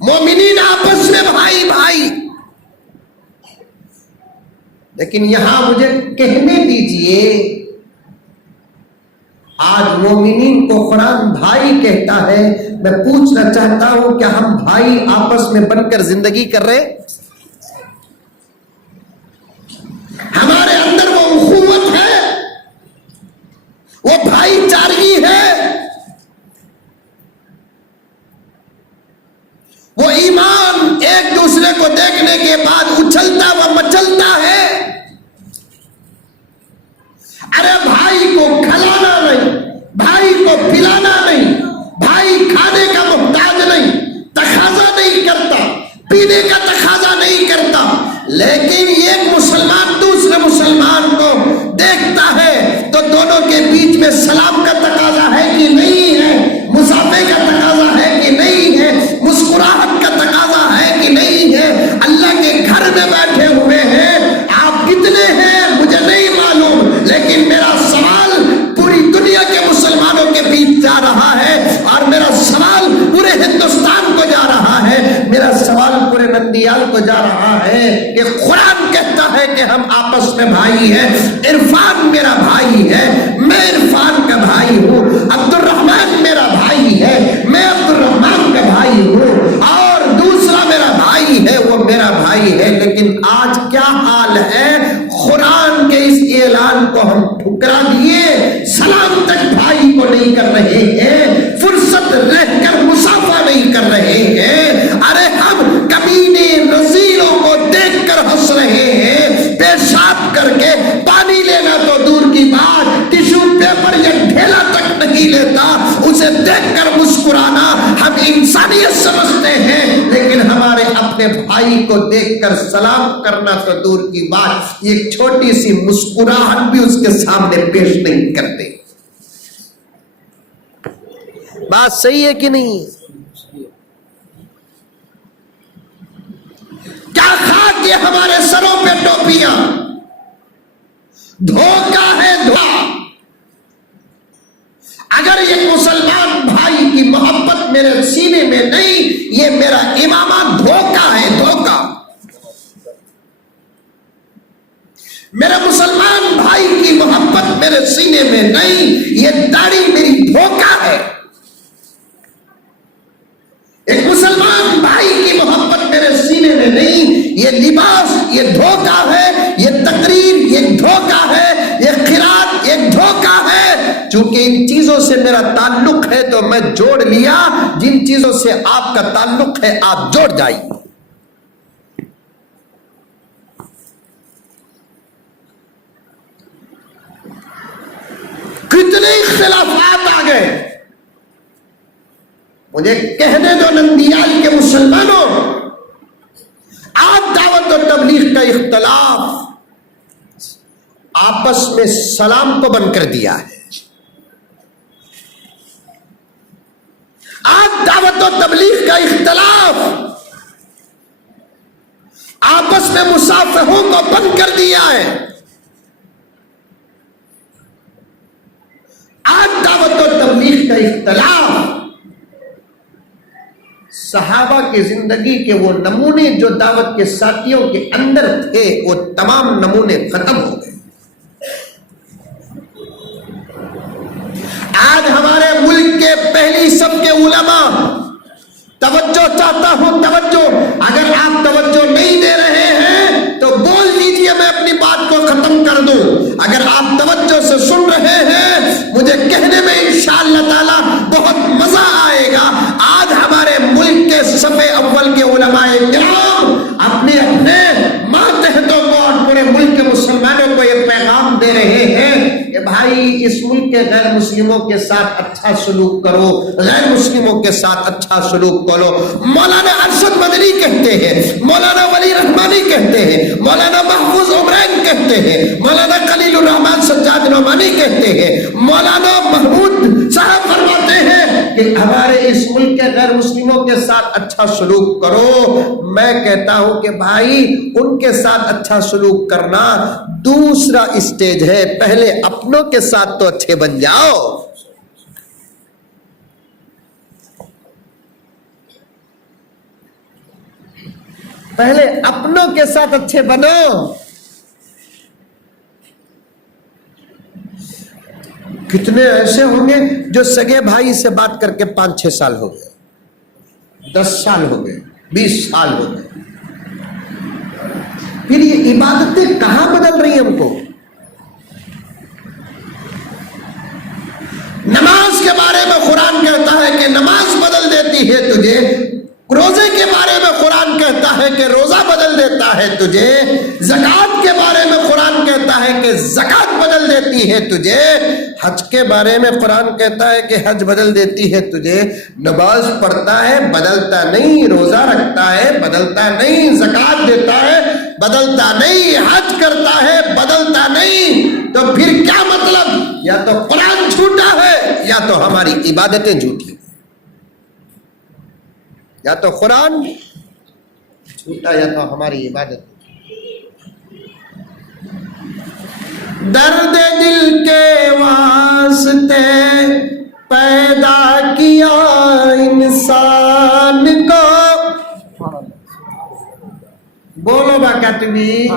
مومنین آپس میں بھائی بھائی۔ لیکن یہاں مجھے کہنے دیجئے، آج مومنین کو قرآن بھائی کہتا ہے، میں پوچھنا چاہتا ہوں کیا ہم بھائی آپس میں بن کر زندگی کر رہے؟ ہمارے اندر وہ اخوت ہے، وہ بھائی چارگی ہے، وہ ایمان ایک دوسرے کو دیکھنے کے بعد اچھلتا و مچلتا ہے۔ ارے بھائی کو کھلانا نہیں، بھائی کو پلانا نہیں، بھائی کھانے کا محتاج نہیں، تقاضا نہیں کرتا، پینے کا تقاضا نہیں کرتا، لیکن ایک مسلمان دوسرے مسلمان کو دیکھتا ہے تو دونوں کے بیچ میں سلام کا تقاضا ہے کہ نہیں ہے، مصافحے کا تقاضا ہے کہ نہیں ہے، مسکراہٹ کا تقاضا ہے کہ نہیں ہے۔ اللہ کے گھر میں بیٹھے ہوئے ہیں، آپ کتنے ہیں مجھے نہیں معلوم، لیکن میرا سوال پوری دنیا کے مسلمانوں کے بیچ جا رہا ہے، اور میرا سوال پورے ہندوستان کو جا رہا ہے، میرا سوال پورے نندیال کو جا رہا ہے کہ قرآن کہتا ہے کہ ہم آپس میں بھائی ہیں۔ عرفان میرا بھائی ہے، میں عرفان کا بھائی ہوں، عبد الرحمن میرا بھائی ہے، میں عبد الرحمن کا بھائی ہوں، اور دوسرا میرا بھائی ہے وہ میرا بھائی ہے۔ لیکن آج کیا حال ہے، قرآن کے اس اعلان کو ہم ٹھکرا دیے، سلام تک بھائی کو نہیں کر رہے ہیں، فرصت رہ کر مصافحہ نہیں کر رہے ہیں۔ ارے ہم کمینے رذیلوں کو دیکھ کر ہنس رہے ہیں، پیشاب کر کے پانی لینا تو دور کی بات، ٹیشو پیپر یا ڈھیلا تک نہیں لیتا، اسے دیکھ کر مسکرانا ہم انسانیت سمجھتے ہیں، لیکن ہمارے اپنے بھائی کو دیکھ کر سلام کرنا تو دور کی بات، ایک چھوٹی سی مسکراہٹ بھی اس کے سامنے پیش نہیں کرتے۔ بات صحیح ہے کہ نہیں؟ کیا خاک یہ ہمارے سروں پہ ٹوپیاں، دھوکہ ہے دھوکہ۔ اگر یہ مسلمان بھائی کی محبت میرے سینے میں نہیں، یہ میرا امامہ دھوکہ ہے، دھوکہ۔ میرے مسلمان بھائی کی محبت میرے سینے میں نہیں، یہ داڑھی میری دھوکہ ہے۔ ایک مسلمان بھائی کی محبت میرے سینے میں نہیں، یہ لباس یہ دھوکہ ہے، یہ تقریر یہ دھوکہ ہے، یہ قرات یہ دھوکہ ہے۔ چونکہ ان چیزوں سے میرا تعلق ہے تو میں جوڑ لیا، جن چیزوں سے آپ کا تعلق ہے آپ جوڑ جائیے۔ کتنے اختلافات آ گئے، مجھے کہنے دو نندیال کے مسلمانوں، آج دعوت و تبلیغ کا اختلاف آپس میں سلام کو بن کر دیا ہے۔ آج دعوت و تبلیغ کا اختلاف آپس میں مصافحوں کو بند کر دیا ہے۔ آج دعوت و تبلیغ کا اختلاف صحابہ کی زندگی کے وہ نمونے جو دعوت کے ساتھیوں کے اندر تھے، وہ تمام نمونے ختم ہو گئے۔ آج ہمارے ملک کے پہلی سب کے علماء، توجہ چاہتا ہوں توجہ، اگر آپ توجہ نہیں دے رہے ہیں تو بول دیجئے میں اپنی بات کو ختم کر دوں۔ اگر آپ توجہ سے سن رہے ہیں مجھے کہنے میں انشاءاللہ تعالی بہت مزہ آئے گا۔ آج ہمارے ملک کے صف اول کے علماء کرام اپنے اپنے ماتحتوں کو اور پورے ملک کے مسلمانوں کو یہ پیغام دے رہے ہیں کہ بھائی اس ملک کے غیر مسلموں کے ساتھ اچھا سلوک کرو، غیر مسلموں کے ساتھ اچھا سلوک کرو۔ مولانا ارشد مدنی کہتے ہیں، مولانا ولی رحمانی کہتے ہیں، مولانا محفوظ عمرین کہتے ہیں، مولانا خلیل الرحمن سجاد نعمانی کہتے ہیں، مولانا محمود صاحب فرماتے ہیں کہ ہمارے اس ملک کے غیر مسلموں کے ساتھ اچھا سلوک کرو۔ میں کہتا ہوں کہ بھائی ان کے ساتھ اچھا سلوک کرنا دوسرا اسٹیج ہے، پہلے اپنوں کے ساتھ تو اچھے بن جاؤ۔ پہلے اپنوں کے ساتھ اچھے بنو۔ کتنے ایسے ہوں گے جو سگے بھائی سے بات کر کے 5-6 سال ہو گئے، 10 سال ہو گئے، 20 سال ہو گئے، پھر یہ عبادتیں کہاں بدل رہی ہیں ہم کو؟ نماز کے بارے میں قرآن کہتا ہے کہ نماز بدل دیتی ہے تجھے، روزے کے بارے میں قرآن کہتا ہے کہ روزہ بدل دیتا ہے تجھے، زکوٰۃ کے بارے میں قرآن کہتا ہے کہ زکوٰۃ بدل دیتی ہے تجھے، حج کے بارے میں قرآن کہتا ہے کہ حج بدل دیتی ہے تجھے۔ نماز پڑھتا ہے بدلتا نہیں، روزہ رکھتا ہے بدلتا نہیں، زکوٰۃ دیتا ہے بدلتا نہیں، حج کرتا ہے بدلتا نہیں، تو پھر کیا مطلب؟ یا تو قرآن جھوٹا ہے یا تو ہماری عبادتیں جھوٹی، یا تو قرآن جھوٹا یا تو ہماری عبادت۔ درد دل کے واسطے پیدا کیا انسان کو، بولو باقی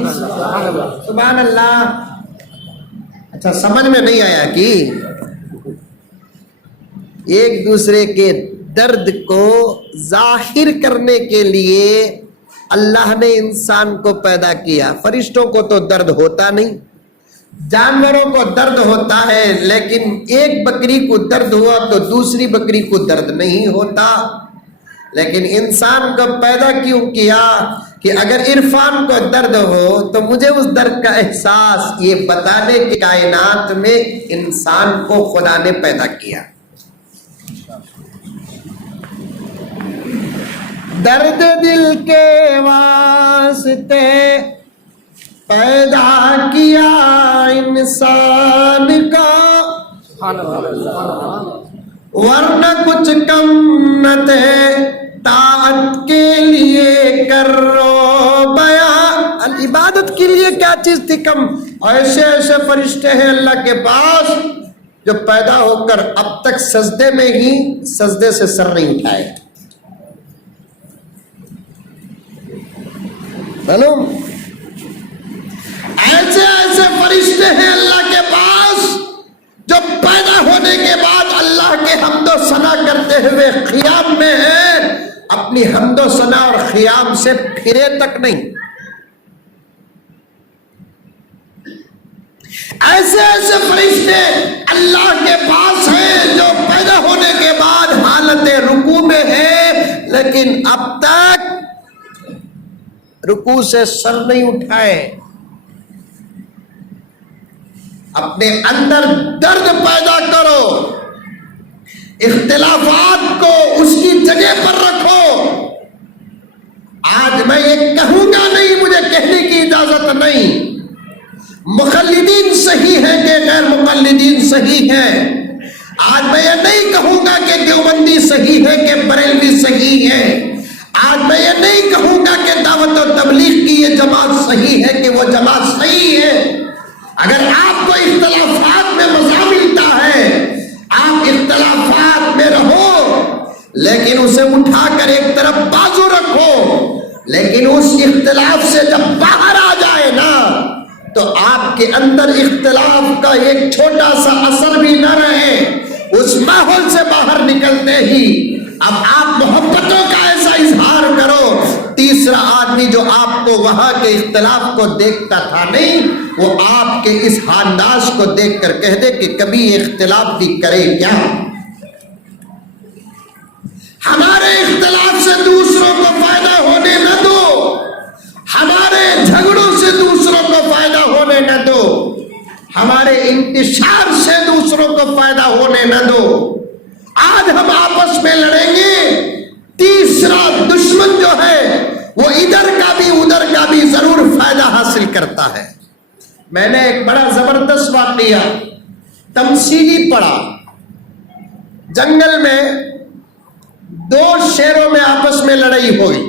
سبحان اللہ۔ اچھا سمجھ میں نہیں آیا کہ ایک دوسرے کے درد کو ظاہر کرنے کے لیے اللہ نے انسان کو پیدا کیا۔ فرشتوں کو تو درد ہوتا نہیں، جانوروں کو درد ہوتا ہے، لیکن ایک بکری کو درد ہوا تو دوسری بکری کو درد نہیں ہوتا۔ لیکن انسان کو پیدا کیوں کیا کہ اگر عرفان کو درد ہو تو مجھے اس درد کا احساس یہ بتانے کہ کائنات میں انسان کو خدا نے پیدا کیا۔ درد دل کے واسطے پیدا کیا انسان کا، ورنہ کچھ کم نہ تھے طاعت کے لیے کرو بیان۔ العبادت کے لیے کیا چیز تھی کم؟ ایسے ایسے فرشتے ہیں اللہ کے پاس جو پیدا ہو کر اب تک سجدے میں ہی سجدے سے سر نہیں اٹھائے۔ معلوم ایسے ایسے فرشتے ہیں اللہ کے پاس جو پیدا ہونے کے بعد اللہ کے حمد و ثنا کرتے ہوئے قیام میں ہیں، اپنی حمد و ثنا اور قیام سے پھرے تک نہیں۔ ایسے ایسے فرشتے اللہ کے پاس ہیں جو پیدا ہونے کے بعد حالت رکوع میں ہیں، لیکن اب تک رکوع سے سر نہیں اٹھائے۔ اپنے اندر درد پیدا کرو، اختلافات کو اس کی جگہ پر رکھو۔ آج میں یہ کہوں گا نہیں، مجھے کہنے کی اجازت نہیں، مقلدین صحیح ہیں کہ غیر مقلدین صحیح ہیں۔ آج میں یہ نہیں کہوں گا کہ دیوبندی صحیح ہے کہ بریلوی صحیح ہے۔ آج میں یہ نہیں کہوں گا کہ دعوت و تبلیغ کی یہ جماعت صحیح ہے کہ وہ جماعت صحیح ہے۔ اگر آپ کو اختلافات میں مزہ ملتا ہے، آپ اختلافات میں رہو، لیکن اسے اٹھا کر ایک طرف بازو رکھو۔ لیکن اس اختلاف سے جب باہر آ جائے نا تو آپ کے اندر اختلاف کا ایک چھوٹا سا اثر بھی نہ رہے۔ اس ماحول سے باہر نکلتے ہی اب آپ محبتوں کا ایسا اظہار کرو، تیسرا آدمی جو آپ کو وہاں کے اختلاف کو دیکھتا تھا نہیں، وہ آپ کے اس انداز کو دیکھ کر کہہ دے کہ کبھی اختلاف بھی کرے کیا۔ ہمارے اختلاف سے دوسروں کو فائدہ ہونے نہ دو، ہمارے جھگڑوں سے دوسروں کو فائدہ ہونے نہ دو، ہمارے انتشار سے دوسروں کو فائدہ ہونے نہ دو۔ آج ہم آپس میں لڑیں گے، تیسرا دشمن جو ہے وہ ادھر کا بھی ادھر کا بھی ضرور فائدہ حاصل کرتا ہے۔ میں نے ایک بڑا زبردست واقعہ تمثیلی پڑھا. جنگل میں دو شیروں میں آپس میں لڑائی ہوئی.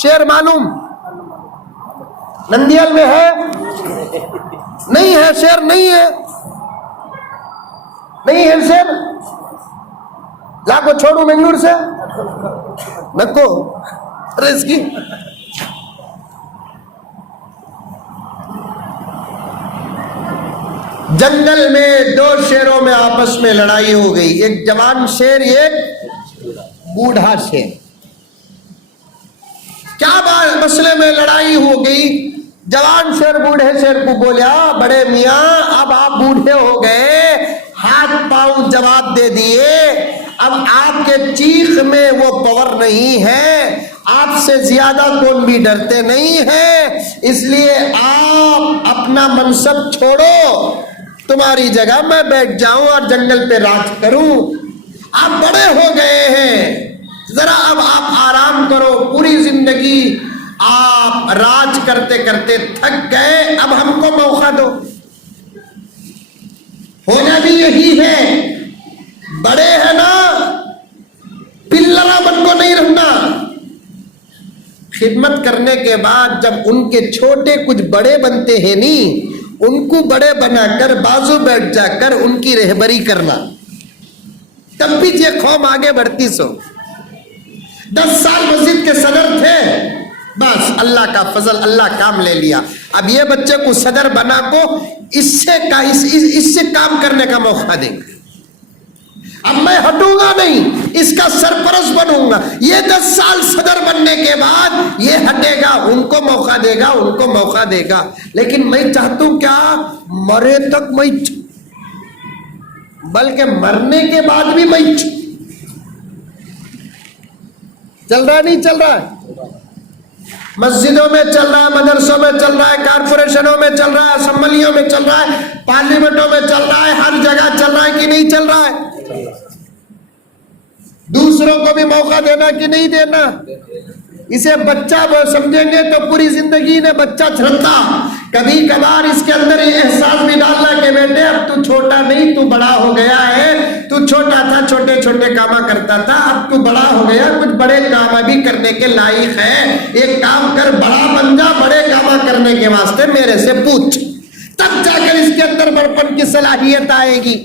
شیر معلوم نندیال میں ہے؟ نہیں ہے شیر؟ نہیں ہے شیر. لا کو چھوڑوں بنگلور سے نکو. ارے اس کی جنگل میں دو شیروں میں آپس میں لڑائی ہو گئی. ایک جوان شیر ایک بوڑھا شیر. کیا بات مسئلے میں لڑائی ہو گئی. جوان شیر بوڑھے شیر کو بولیا بڑے میاں اب آپ بوڑھے ہو گئے, ہاتھ پاؤں جواب دے دیے, اب آپ کے چیخ میں وہ پاور نہیں ہے, آپ سے زیادہ کون بھی ڈرتے نہیں ہیں, اس لیے آپ اپنا منصب چھوڑو, تمہاری جگہ میں بیٹھ جاؤں اور جنگل پہ راج کروں. آپ بڑے ہو گئے ہیں, ذرا اب آپ آرام کرو, پوری زندگی آپ راج کرتے کرتے تھک گئے, اب ہم کو موقع دو. ہونا بھی یہی ہے, بڑے ہیں نا, پلرا بن کو نہیں رہنا. خدمت کرنے کے بعد جب ان کے چھوٹے کچھ بڑے بنتے ہیں نہیں, ان کو بڑے بنا کر بازو بیٹھ جا کر ان کی رہبری کرنا, تب بھی یہ قوم آگے بڑھتی. 10 سال مسجد کے صدر تھے, بس اللہ کا فضل, اللہ کام لے لیا. اب یہ بچے کو صدر بنا کو اس سے کام کرنے کا موقع دیں گے. اب میں ہٹوں گا نہیں, اس کا سرپرست بنوں گا. یہ 10 سال صدر بننے کے بعد یہ ہٹے گا, ان کو موقع دے گا, ان کو موقع دے گا. لیکن میں چاہتا ہوں کیا مرے تک میں, بلکہ مرنے کے بعد بھی میں. چل رہا نہیں چل رہا ہے؟ مسجدوں میں چل رہا ہے, مدرسوں میں چل رہا ہے, کارپوریشنوں میں چل رہا ہے, اسمبلیوں میں چل رہا ہے, پارلیمنٹوں میں چل رہا ہے, ہر جگہ چل رہا ہے کہ نہیں چل رہا ہے؟ دوسروں کو بھی موقع دینا کہ نہیں دینا. اسے بچہ سمجھیں گے تو پوری زندگی نے بچہ چھڑتا. کبھی کبھار اس کے اندر یہ احساس بھی ڈالنا کہ بیٹے اب تو چھوٹا نہیں, تو بڑا ہو گیا ہے. تو چھوٹا تھا, چھوٹے چھوٹے کاما کرتا تھا, اب تو بڑا ہو گیا, کچھ بڑے کاما بھی کرنے کے لائق ہے. ایک کام کر, بڑا بن جا, بڑے کاما کرنے کے واسطے میرے سے پوچھ, تب جا کر اس کے اندر بڑپن کی صلاحیت آئے گی.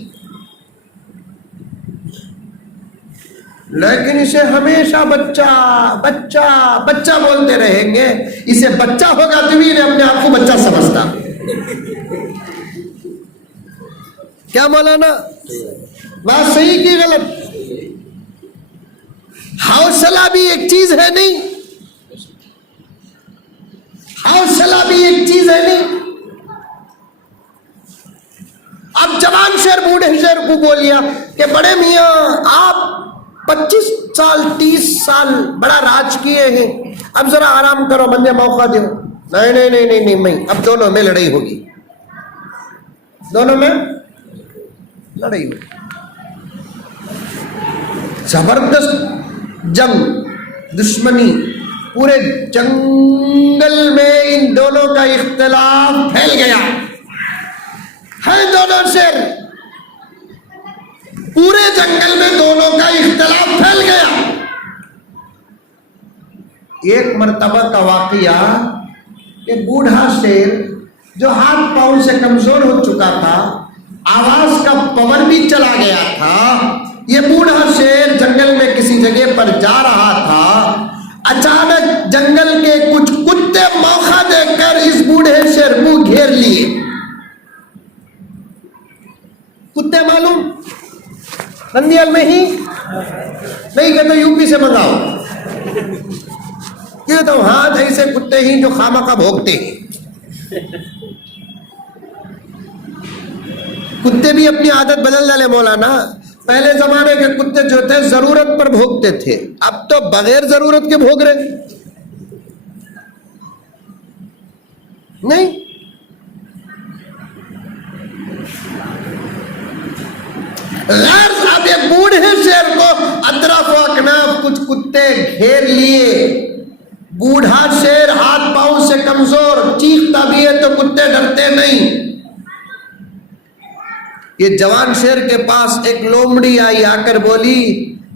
لیکن اسے ہمیشہ بچہ بچہ بچہ بولتے رہیں گے. اسے بچہ ہوگا تو بھی اپنے آپ کو بچہ سمجھتا. کیا مولانا بات صحیح کی غلط؟ حوصلہ بھی ایک چیز ہے نہیں, حوصلہ بھی ایک چیز ہے نہیں. اب جوان شیر بوڑھے شیر کو بولیا کہ بڑے میاں آپ 25 سال 30 سال بڑا راج کیے ہیں, اب ذرا آرام کرو, مجھے موقع دو. نہیں نہیں نہیں نہیں نہیں, میں اب دونوں میں لڑائی ہوگی, دونوں میں لڑائی ہوگی. زبردست جنگ, دشمنی, پورے جنگل میں ان دونوں کا اختلاف پھیل گیا ہے. دونوں شیر پورے جنگل میں دونوں کا اختلاف پھیل گیا. ایک مرتبہ کا واقعہ کہ بوڑھا شیر جو ہاتھ پاؤں سے کمزور ہو چکا تھا, آواز کا پاور بھی چلا گیا تھا, یہ بوڑھا شیر جنگل میں کسی جگہ پر جا رہا تھا. اچانک جنگل کے کچھ کتے موقع دے کر اس بوڑھے شیر کو گھیر لیے. کتے معلوم نندیال میں ہی نہیں, کہتے یو پی سے منگاؤ. کہتا ہوں ہاں ایسے کتے ہی جو خامخواہ بھوکتے ہیں. کتے بھی اپنی عادت بدل ڈالے مولانا. پہلے زمانے کے کتے جو تھے ضرورت پر بھوکتے تھے, اب تو بغیر ضرورت کے بھوک رہے نہیں. غرض اب یہ بوڑھے شیر کو اطراف و اکناف کچھ کتے گھیر لیے. بوڑھا شیر ہاتھ پاؤں سے کمزور، چیختا بھی ہے تو کتے ڈرتے نہیں۔ یہ جوان شیر کے پاس ایک لومڑی آئی، آ کر بولی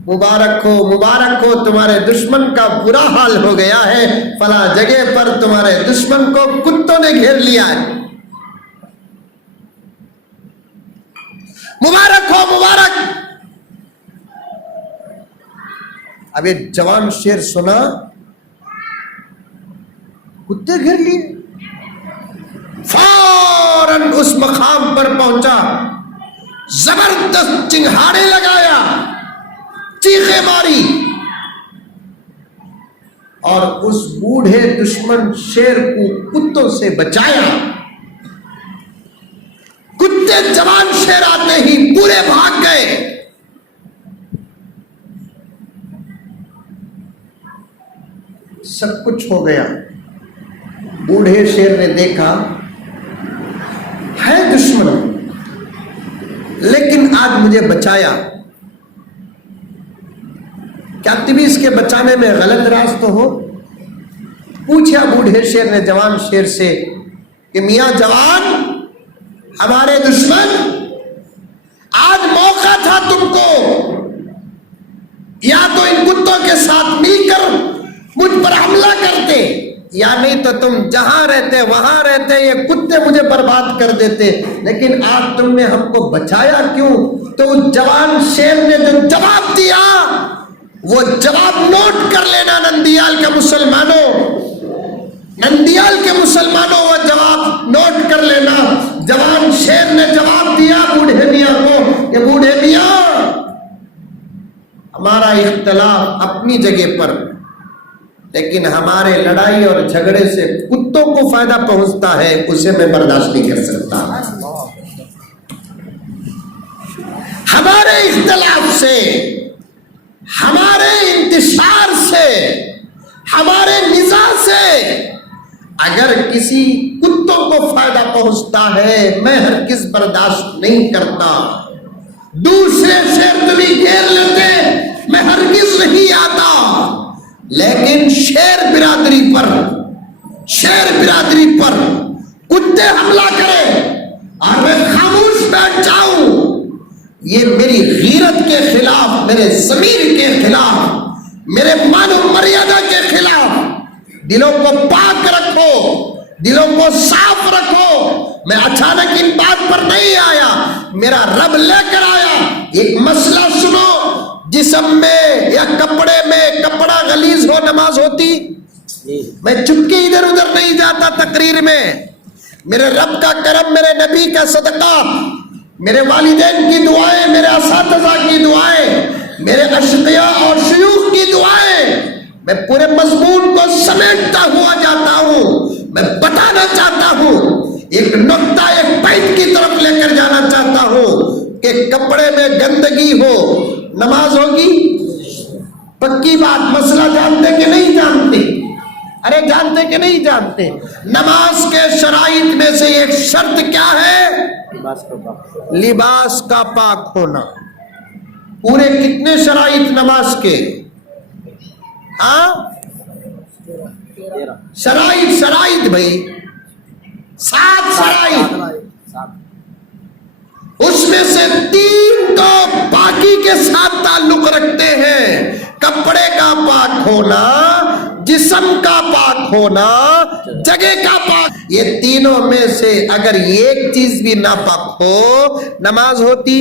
مبارک ہو تمہارے دشمن کا برا حال ہو گیا ہے، فلاں جگہ پر تمہارے دشمن کو کتوں نے گھیر لیا ہے، مبارک ہو مبارک۔ اب یہ جوان شیر سنا کتے گھیر لیے، فوراً اس مقام پر پہنچا، زبردست چنگھاڑے لگایا، چیخیں ماری اور اس بوڑھے دشمن شیر کو کتوں سے بچایا۔ کتے جوان شیر آتے ہی پورے بھاگ گئے۔ سب کچھ ہو گیا، بوڑھے شیر نے دیکھا ہے دشمن لیکن آج مجھے بچایا، کیا تم اس کے بچانے میں غلط راز تو ہو؟ پوچھا بوڑھے شیر نے جوان شیر سے کہ میاں جوان، ہمارے دشمن، آج موقع تھا تم کو یا تو ان کتوں کے ساتھ مل کر مجھ پر حملہ کرتے، یا نہیں تو تم جہاں رہتے وہاں رہتے، یہ کتے مجھے برباد کر دیتے، لیکن آج تم نے ہم کو بچایا کیوں؟ تو اس جوان شیر نے جو جواب دیا وہ جواب نوٹ کر لینا نندیال کے مسلمانوں، نندیال کے مسلمانوں، وہ جواب نوٹ کر لینا۔ جوان شیر نے جواب دیا بوڑھے میاں کو کہ بوڑھے میاں، ہمارا اختلاف اپنی جگہ پر، لیکن ہمارے لڑائی اور جھگڑے سے کتوں کو فائدہ پہنچتا ہے، اسے میں برداشت نہیں کر سکتا۔ ہمارے اختلاف سے، ہمارے انتشار سے، ہمارے نزاع سے اگر کسی کتوں کو فائدہ پہنچتا ہے میں ہرگز برداشت نہیں کرتا۔ دوسرے شیر تمہیں گھیر لیتے میں ہرگز نہیں آتا، لیکن شیر برادری پر کتے حملہ کرے اور میں خاموش بیٹھ جاؤں، یہ میری غیرت کے خلاف، میرے ضمیر کے خلاف، میرے مان و مریادہ کے خلاف۔ دلوں کو پاک رکھو، دلوں کو صاف رکھو۔ میں اچانک ان بات پر نہیں آیا، میرا رب لے کر آیا۔ ایک مسئلہ سنو، جسم میں یا کپڑے میں کپڑا غلیظ ہو نماز ہوتی؟ میں چپکی ادھر ادھر نہیں جاتا تقریر میں، میرے رب کا کرم، میرے نبی کا صدقہ، میرے والدین کی دعائیں، میرے اساتذہ کی دعائیں، میرے اشقیاء اور شیوخ کی دعائیں، میں پورے مضمون کو سمیٹتا ہوا جاتا ہوں۔ میں بتانا چاہتا ہوں، ایک نقطہ، ایک پوائنٹ کی طرف لے کر جانا چاہتا ہوں کہ کپڑے میں گندگی ہو نماز ہوگی؟ پکی بات، مسئلہ جانتے کہ نہیں جانتے؟ ارے جانتے کہ نہیں جانتے؟ نماز کے شرائط میں سے ایک شرط کیا ہے؟ لباس کا پاک ہونا۔ پورے کتنے شرائط نماز کے؟ شرائط بھائی 7 شرائط، اس میں سے 3 تو پاکی کے ساتھ تعلق رکھتے ہیں، کپڑے کا پاک ہونا، جسم کا پاک ہونا، جگہ کا پاک۔ یہ تینوں میں سے اگر ایک چیز بھی ناپاک ہو نماز ہوتی؟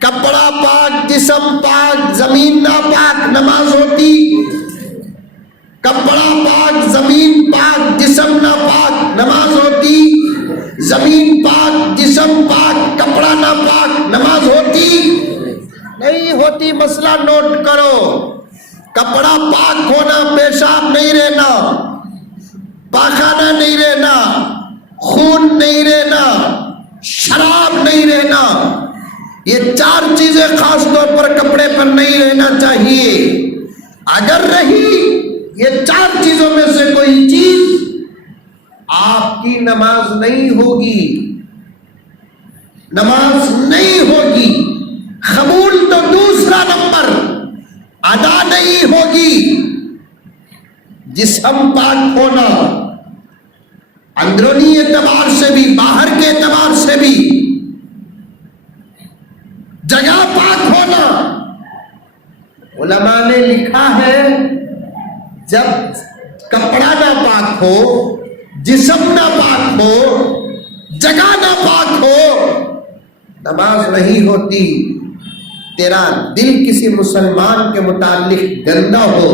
کپڑا پاک، جسم پاک، زمین ناپاک، نماز ہوتی؟ کپڑا پاک، زمین پاک، جسم ناپاک، نماز ہوتی؟ زمین پاک، جسم پاک، کپڑا ناپاک، نماز ہوتی؟ نہیں ہوتی۔ مسئلہ نوٹ کرو، کپڑا پاک ہونا، پیشاب نہیں رہنا، پاخانہ نہیں رہنا، خون نہیں رہنا، شراب نہیں رہنا، یہ 4 چیزیں خاص طور پر کپڑے پر نہیں رہنا چاہیے۔ اگر رہی یہ 4 چیزوں میں سے کوئی چیز، آپ کی نماز نہیں ہوگی، نماز نہیں ہوگی۔ قبول تو دوسرا نمبر، ادا نہیں ہوگی۔ جسم پاک ہونا، اندرونی اعتبار سے بھی باہر کے اعتبار سے بھی، جگہ پاک ہونا۔ علماء نے لکھا ہے جب کپڑا نہ پاک ہو، جسم نہ پاک ہو، جگہ نہ پاک ہو، نماز نہیں ہوتی۔ تیرا دل کسی مسلمان کے متعلق گندا ہو،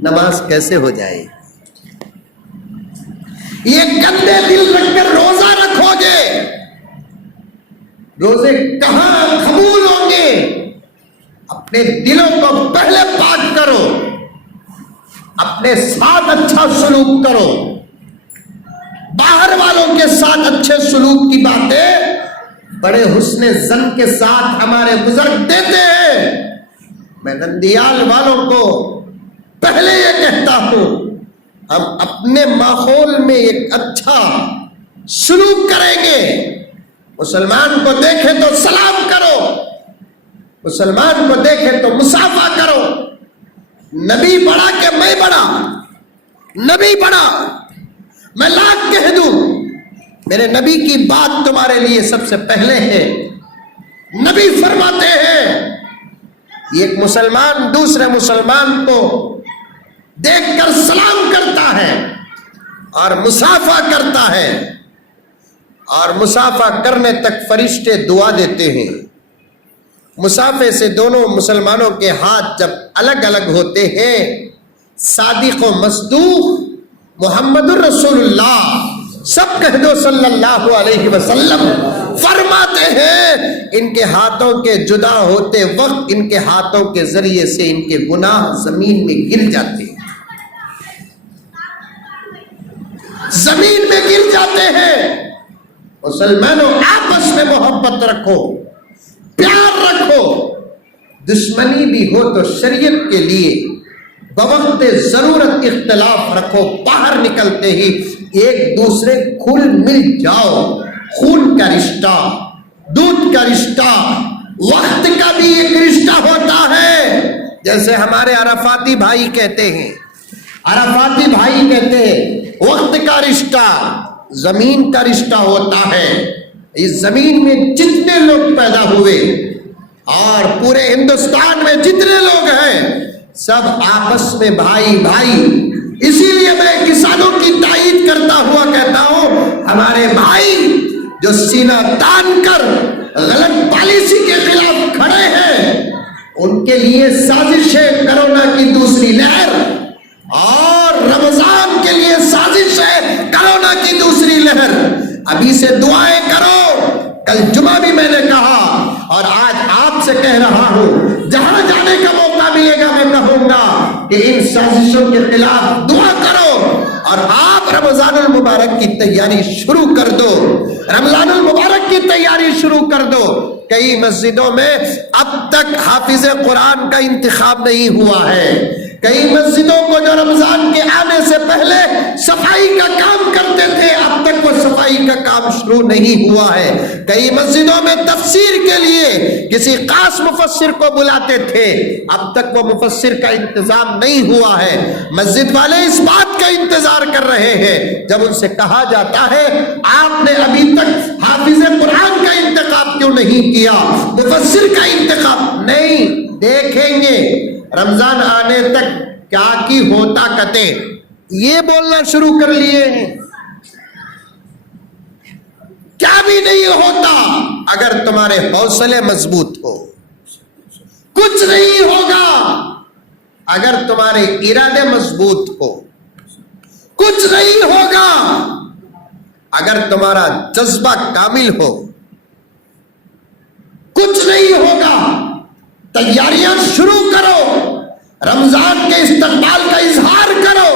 نماز کیسے ہو جائے؟ یہ گندے دل رکھ کر روزہ رکھو گے، روزے کہاں قبول ہوں گے؟ اپنے دلوں کو پہلے پاک کرو، اپنے ساتھ اچھا سلوک کرو۔ باہر والوں کے ساتھ اچھے سلوک کی باتیں بڑے حسن ظن کے ساتھ ہمارے بزرگ دیتے ہیں۔ میں نندیال والوں کو پہلے یہ کہتا ہوں، ہم اپنے ماحول میں ایک اچھا سلوک کریں گے۔ مسلمان کو دیکھے تو سلام کرو، مسلمان کو دیکھے تو مصافحہ کرو۔ نبی بڑا کہ میں بڑا؟ نبی بڑا، میں لاکھ کہہ دوں، میرے نبی کی بات تمہارے لیے سب سے پہلے ہے۔ نبی فرماتے ہیں ایک مسلمان دوسرے مسلمان کو دیکھ کر سلام کرتا ہے اور مصافحہ کرتا ہے، اور مصافحہ کرنے تک فرشتے دعا دیتے ہیں۔ مصافحے سے دونوں مسلمانوں کے ہاتھ جب الگ الگ ہوتے ہیں، صادق و مصدوق محمد الرسول اللہ، سب کہہ دو صلی اللہ علیہ وسلم، فرماتے ہیں ان کے ہاتھوں کے جدا ہوتے وقت ان کے ہاتھوں کے ذریعے سے ان کے گناہ زمین میں گر جاتے ہیں، زمین میں گر جاتے ہیں۔ مسلمانوں آپس میں محبت رکھو، پیار رکھو، دشمنی بھی ہو تو شریعت کے لیے بوقت ضرورت اختلاف رکھو، باہر نکلتے ہی ایک دوسرے کھل مل جاؤ۔ خون کا رشتہ، دودھ کا رشتہ، وقت کا بھی ایک رشتہ ہوتا ہے۔ جیسے ہمارے عرفاتی بھائی کہتے ہیں، عرفاتی بھائی کہتے ہیں وقت کا رشتہ زمین کا رشتہ ہوتا ہے۔ اس زمین میں جتنے لوگ پیدا ہوئے اور پورے ہندوستان میں جتنے لوگ ہیں سب آپس میں بھائی بھائی، اسی لیے میں کسانوں کی تائید کرتا ہوا کہتا ہوں ہمارے بھائی جو سینہ تان کر غلط پالیسی کے خلاف کھڑے ہیں ان کے لیے سازش ہے کرونا کی دوسری لہر، اور رمضان کے لیے سازش ہے کرونا کی دوسری لہر۔ ابھی سے دعائیں کرو، کل جمعہ بھی میں نے کہا اور آج آپ سے کہہ رہا ہوں، جہاں جانے کا موقع ملے گا میں کہوں گا کہ ان سازشوں کے خلاف دعا کرو، اور آپ رمضان المبارک کی تیاری شروع کر دو، رمضان المبارک کی تیاری شروع کر دو۔ کئی مسجدوں میں اب تک حافظ قرآن کا انتخاب نہیں ہوا ہے، کئی مسجدوں کو جو رمضان کے آنے سے پہلے صفائی کا کام کرتے تھے اب تک وہ صفائی کا کام شروع نہیں ہوا ہے، کئی مسجدوں میں تفسیر کے لیے کسی خاص مفسر کو بلاتے تھے اب تک وہ مفسر کا انتظام نہیں ہوا ہے۔ مسجد والے اس بات کا انتظار کر رہے ہیں، جب ان سے کہا جاتا ہے آپ نے ابھی تک حافظ قرآن کا انتخاب کیوں نہیں کیا، مفسر کا انتخاب نہیں، دیکھیں گے رمضان آنے تک کیا کی ہوتا کتے، یہ بولنا شروع کر لیے ہیں۔ کیا بھی نہیں ہوتا اگر تمہارے حوصلے مضبوط ہو، کچھ نہیں ہوگا اگر تمہارے ارادے مضبوط ہو، کچھ نہیں ہوگا اگر تمہارا جذبہ کامل ہو، کچھ نہیں ہوگا۔ تیاریاں شروع کرو، رمضان کے استقبال کا اظہار کرو،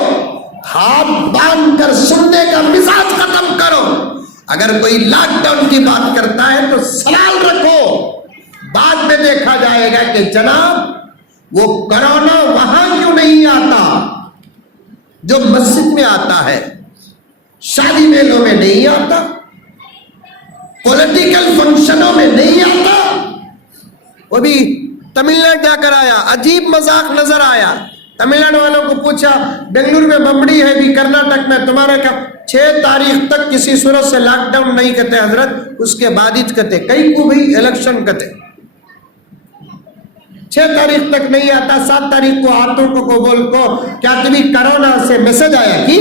ہاتھ باندھ کر سننے کا مزاج ختم کرو۔ اگر کوئی لاک ڈاؤن کی بات کرتا ہے تو سوال رکھو، بعد میں دیکھا جائے گا کہ جناب وہ کرونا وہاں کیوں نہیں آتا جو مسجد میں آتا ہے، شادی میلوں میں نہیں آتا، پولیٹیکل فنکشنوں میں نہیں آتا۔ وہ بھی تمل ناڈو جا کر آیا، عجیب مذاق نظر آیا، تمل ناڈو والوں کو پوچھا بنگلور میں بمبڑی ہے بھی کرناٹک میں تمہارا کیا 6 تاریخ تک کسی صورت سے لاک ڈاؤن نہیں کرتے حضرت, اس کے بعد ہی کہتے کئی کو بھی الیکشن کہتے 6 تاریخ تک نہیں آتا, 7 تاریخ کو آتوں کو بول کو کیا تمہیں کرونا سے میسج آیا کی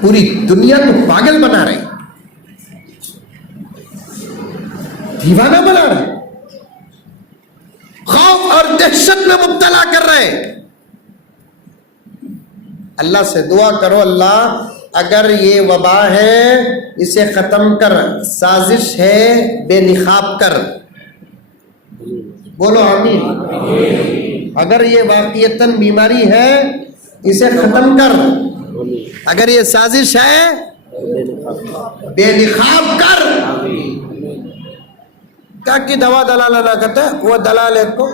پوری دنیا کو پاگل بنا رہے, دیوانہ بنا رہے, خوف اور دہشت میں مبتلا کر رہے. اللہ سے دعا کرو اللہ اگر یہ وبا ہے اسے ختم کر, سازش ہے بے نقاب کر, بولو آمین. اگر یہ واقعتاً بیماری ہے اسے ختم کر, اگر یہ سازش ہے بے نقاب کر. کیا کی دوا دلالہ نہ کرتے, وہ دلال کو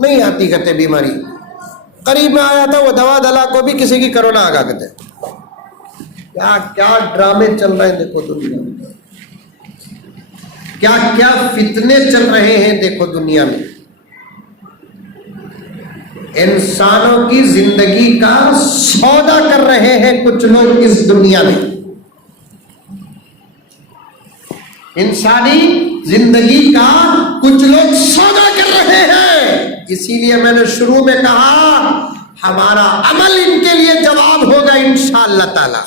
نہیں آتی کہتے بیماری, قریب میں آیا تھا وہ دوا دلا کو بھی کسی کی کرونا آگا کہتے. کیا کیا ڈرامے چل رہے ہیں دیکھو دنیا میں, کیا کیا فتنے چل رہے ہیں دیکھو دنیا میں. انسانوں کی زندگی کا سودا کر رہے ہیں کچھ لوگ اس دنیا میں, انسانی زندگی کا کچھ لوگ سودا کر رہے ہیں. اسی لیے میں نے شروع میں کہا ہمارا عمل ان کے لیے جواب ہوگا انشاءاللہ تعالی,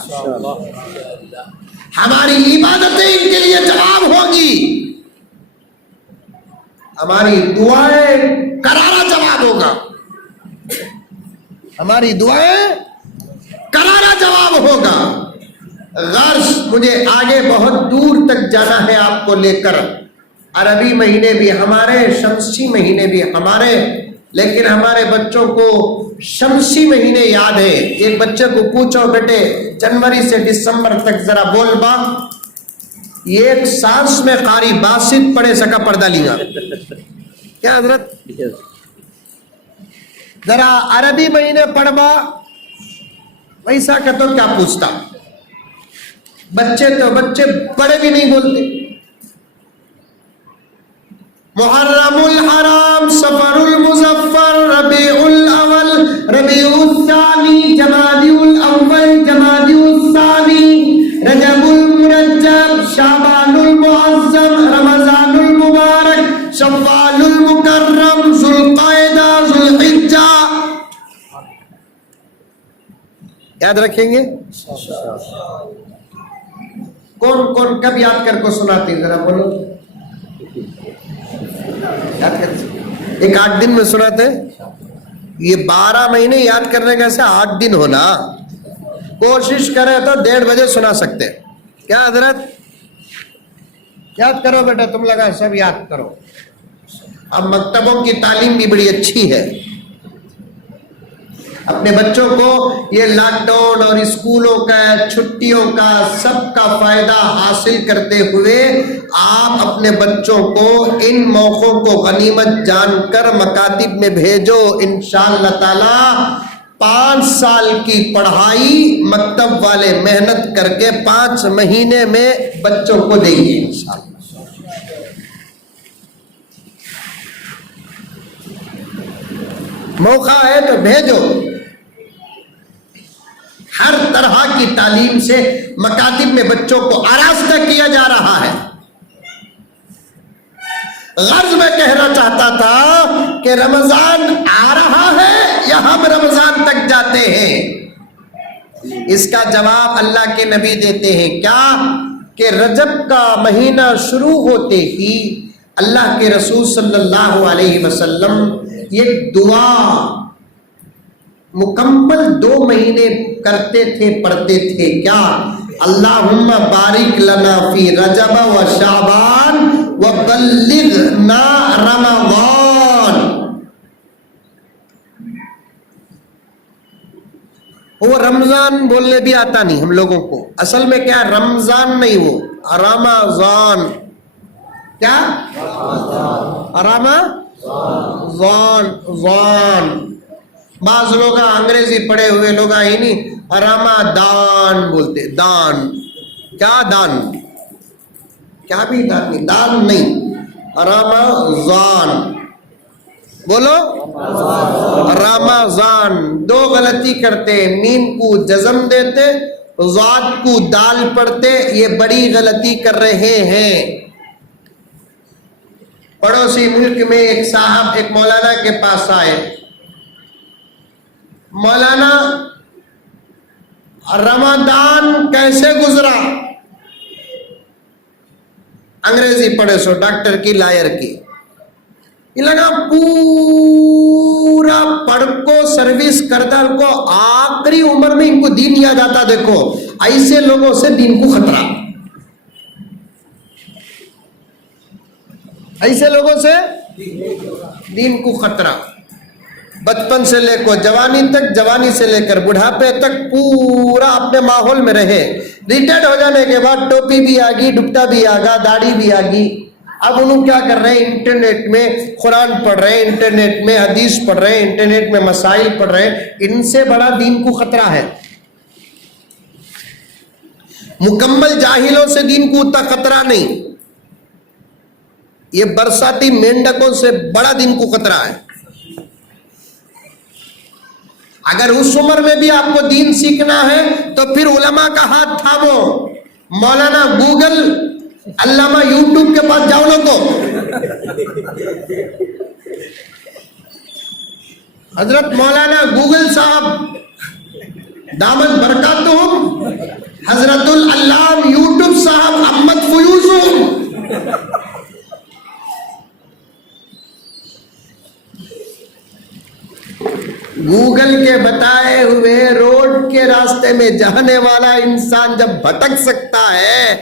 ہماری عبادتیں ان کے لیے جواب ہوگی, ہماری دعائیں کرارا جواب ہوگا, ہماری دعائیں کرارا جواب ہوگا. غرض مجھے آگے بہت دور تک جانا ہے آپ کو لے کر, عربی مہینے بھی ہمارے, شمسی مہینے بھی ہمارے, لیکن ہمارے بچوں کو شمسی مہینے یاد ہے. ایک بچے کو پوچھو بیٹے جنوری سے دسمبر تک ذرا بول با, ایک سانس میں قاری باسط پڑے سکا پردہ لیا کیا حضرت, ذرا عربی مہینے پڑھوا ویسا کہ تو کیا پوچھتا. بچے تو بچے بڑے بھی نہیں بولتے. محرم الحرام, صفر المظفر, ربیع الاول, ربیع الثانی, جمادی الاول, جمادی الثانی, رجب المرجب, شعبان المعظم, رمضان المبارک, شوال المکرم, ذوالقعدہ, ذوالحجہ. یاد رکھیں گے کون کون کب یاد کر کو سناتے ہیں ذرا بولو, یاد کرتے 1-8 دن میں سناتے. یہ 12 مہینے یاد کرنے کا سے 8 دن ہونا, کوشش کرے تو 1:30 بجے سنا سکتے. کیا حضرت یاد کرو بیٹا, تم لگا سب یاد کرو. اب مکتبوں کی تعلیم بھی بڑی اچھی ہے. اپنے بچوں کو یہ لاک ڈاؤن اور اسکولوں کا, چھٹیوں کا, سب کا فائدہ حاصل کرتے ہوئے آپ اپنے بچوں کو ان موقعوں کو غنیمت جان کر مکاتب میں بھیجو. انشاءاللہ تعالی 5 سال کی پڑھائی مکتب والے محنت کر کے 5 مہینے میں بچوں کو دیں گے انشاءاللہ. موقع ہے تو بھیجو. ہر طرح کی تعلیم سے مکاتب میں بچوں کو آراستہ کیا جا رہا ہے. غرض میں کہنا چاہتا تھا کہ رمضان آ رہا ہے یا ہم رمضان تک جاتے ہیں, اس کا جواب اللہ کے نبی دیتے ہیں. کیا کہ رجب کا مہینہ شروع ہوتے ہی اللہ کے رسول صلی اللہ علیہ وسلم یہ دعا مکمل 2 مہینے کرتے تھے, پڑھتے تھے. کیا اللہم بارک لنا فی رجب و شعبان و بلغنا رمضان. وہ رمضان بولنے بھی آتا نہیں ہم لوگوں کو, اصل میں کیا رمضان نہیں, وہ رمضان. کیا رمضان. بعض لوگ انگریزی پڑھے ہوئے لوگ ہی نہیں رمضان بولتے, دان. کیا دان, کیا بھی دال نہیں، دال نہیں، رمضان بولو، رمضان. دو غلطی کرتے، میم کو جزم دیتے، ضاد کو دال پڑھتے، یہ بڑی غلطی کر رہے ہیں. پڑوسی ملک میں ایک صاحب ایک مولانا کے پاس آئے. مولانا رمضان کیسے گزرا؟ انگریزی پڑھے سو، ڈاکٹر کی لائر کی. یہ لگا پورا پڑھ کو سروس کرتا کو آخری عمر میں ان کو دین یاد آتا. دیکھو ایسے لوگوں سے دین کو خطرہ، ایسے لوگوں سے دین کو خطرہ. بچپن سے لے کر جوانی تک، جوانی سے لے کر بڑھاپے تک پورا اپنے ماحول میں رہے. ریٹائرڈ ہو جانے کے بعد ٹوپی بھی آ گئی، دوپٹہ بھی آ گیا، داڑھی بھی آ گئی. اب انہوں کیا کر رہے ہیں؟ انٹرنیٹ میں قرآن پڑھ رہے ہیں، انٹرنیٹ میں حدیث پڑھ رہے ہیں، انٹرنیٹ میں مسائل پڑھ رہے ہیں. ان سے بڑا دین کو خطرہ ہے. مکمل جاہلوں سے دین کو اتنا خطرہ نہیں، یہ برساتی مینڈکوں سے بڑا دین کو خطرہ ہے. اگر اس عمر میں بھی آپ کو دین سیکھنا ہے تو پھر علماء کا ہاتھ تھامو. مولانا گوگل، علامہ یوٹیوب کے پاس جاؤ نہ تو. حضرت مولانا گوگل صاحب دامت برکاتہم، حضرت العلام یوٹیوب صاحب احمد فیوزہم. گوگل کے بتائے ہوئے روڈ کے راستے میں جانے والا انسان جب بھٹک سکتا ہے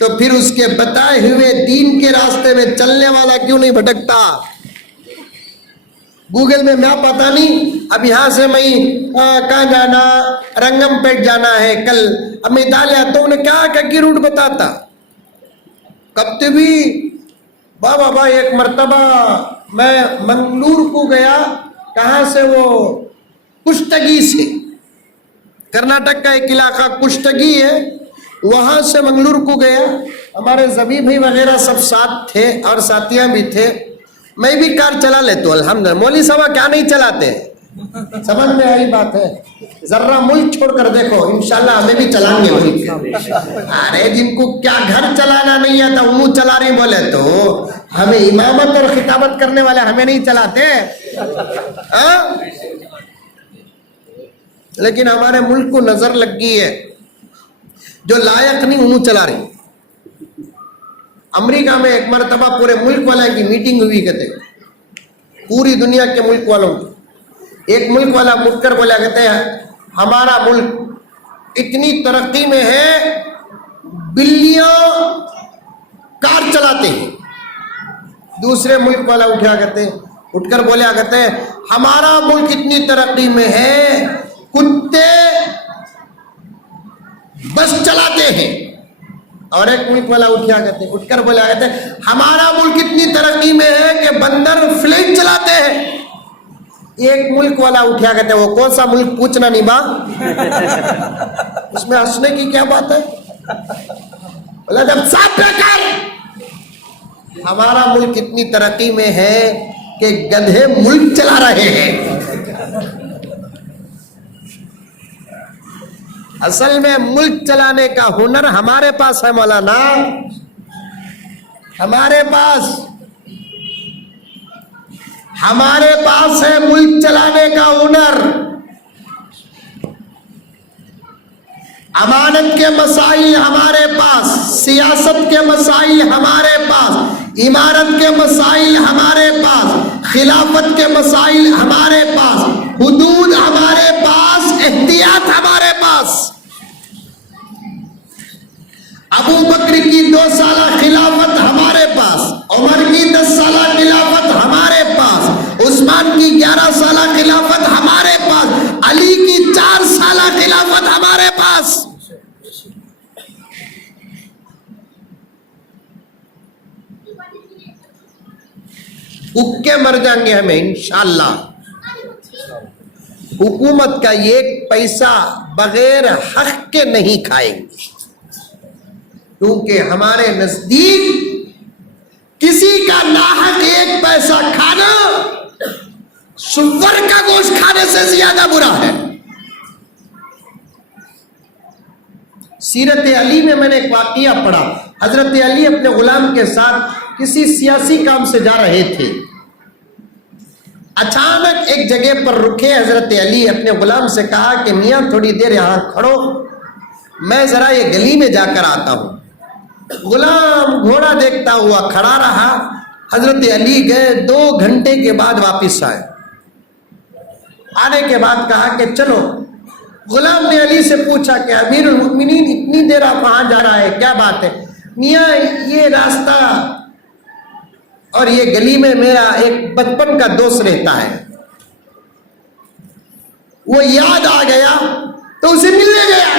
تو پھر اس کے بتائے ہوئے دین کے راستے میں چلنے والا کیوں نہیں بھٹکتا؟ گوگل میں پتا نہیں، اب یہاں سے میں کہاں جانا، رنگم پیٹ جانا ہے کل، اب میں ڈالیا تو انہیں کیا کہ روٹ بتاتا. کب بھی بابا ایک مرتبہ میں منگلور کو گیا، کہاں سے؟ وہ کشتگی سے، کرناٹک کا ایک علاقہ کشتگی ہے، وہاں سے منگلور کو گیا. ہمارے زبی بھائی وغیرہ سب ساتھ تھے اور ساتھیاں بھی تھے. میں بھی کار چلا لیتا ہوں الحمدللہ. مولوی صاحب کیا نہیں چلاتے؟ سمجھ میں آئی بات ہے. ذرا ملک چھوڑ کر دیکھو، انشاءاللہ ہمیں بھی چلائیں گے ملک. ارے جن کو کیا گھر چلانا نہیں آتا انہوں چلا رہی بولے تو ہمیں امامت اور خطابت کرنے والے ہمیں نہیں چلاتے. لیکن ہمارے ملک کو نظر لگ گئی ہے، جو لائق نہیں انہوں چلا رہی. امریکہ میں ایک مرتبہ پورے ملک والوں کی میٹنگ ہوئی، کہتے پوری دنیا کے ملک والوں کی. ایک ملک والا مٹ کر بولا، کہتے ہیں ہمارا ملک اتنی ترقی میں ہے، بلیاں کار چلاتے ہیں. دوسرے ملک والا اٹھ کر بولیا، کہتے ہیں ہمارا ملک اتنی ترقی میں ہے، کتے بس چلاتے ہیں. اور ایک ملک والا اٹھ کر بولا، کہتے ہیں ہمارا ملک اتنی ترقی میں ہے کہ بندر فلیٹ چلاتے ہیں. ایک ملک والا اٹھا، کہتے ہیں وہ کون سا ملک پوچھنا نہیں با، اس میں ہنسنے کی کیا بات ہے؟ بولا جب صاف کر، ہمارا ملک اتنی ترقی میں ہے کہ گدھے ملک چلا رہے ہیں. اصل میں ملک چلانے کا ہنر ہمارے پاس ہے مولانا، ہمارے پاس ہے ملک چلانے کا ہنر. امانت کے مسائل ہمارے پاس، سیاست کے مسائل ہمارے پاس، عمارت کے مسائل ہمارے پاس، خلافت کے مسائل ہمارے پاس، حدود ہمارے پاس، احتیاط ہمارے پاس. ابو بکر کی 2 سالہ خلافت ہمارے پاس، عمر کی 10 سالہ خلافت ہمارے پاس، عثمان کی 11 سالہ خلافت ہمارے پاس، علی کی 4 سالہ خلافت ہمارے پاس. اکے مر جائیں گے ہمیں انشاءاللہ. حکومت کا 1 پیسہ بغیر حق کے نہیں کھائیں گے. کیونکہ ہمارے نزدیک کسی کا ناحق ایک پیسہ کھانا سور کا گوشت کھانے سے زیادہ برا ہے۔ سیرت علی میں نے ایک واقعہ پڑھا، حضرت علی اپنے غلام کے ساتھ کسی سیاسی کام سے جا رہے تھے، اچانک ایک جگہ پر رکے، حضرت علی اپنے غلام سے کہا کہ میاں تھوڑی دیر یہاں کھڑو، میں ذرا یہ گلی میں جا کر آتا ہوں۔ غلام گھوڑا دیکھتا ہوا کھڑا رہا، حضرت علی گئے، 2 گھنٹے کے بعد واپس آئے، آنے کے بعد کہا کہ چلو۔ غلام نے علی سے پوچھا کہ امیر المؤمنین اتنی دیر آپ وہاں جا رہا ہے، کیا بات ہے؟ میاں یہ راستہ اور یہ گلی میں میرا ایک بچپن کا دوست رہتا ہے، وہ یاد آ گیا تو اسے ملنے گیا۔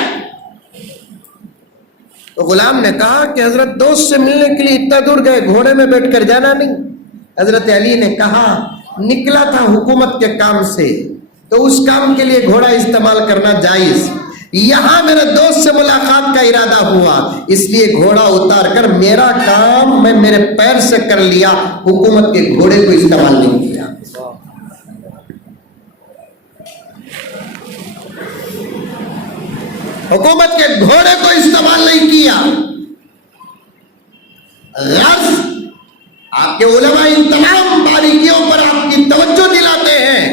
تو غلام نے کہا کہ حضرت دوست سے ملنے کے لیے اتنا دور گئے، گھوڑے میں بیٹھ کر جانا نہیں؟ حضرت علی نے کہا نکلا تھا حکومت کے کام سے، تو اس کام کے لیے گھوڑا استعمال کرنا جائز، یہاں میرے دوست سے ملاقات کا ارادہ ہوا، اس لیے گھوڑا اتار کر میرا کام میں میرے پیر سے کر لیا، حکومت کے گھوڑے کو استعمال نہیں کیا۔ حکومت کے گھوڑے کو استعمال نہیں کیا۔ غرض آپ کے علماء ان تمام باریکیوں پر آپ کی توجہ دلاتے ہیں۔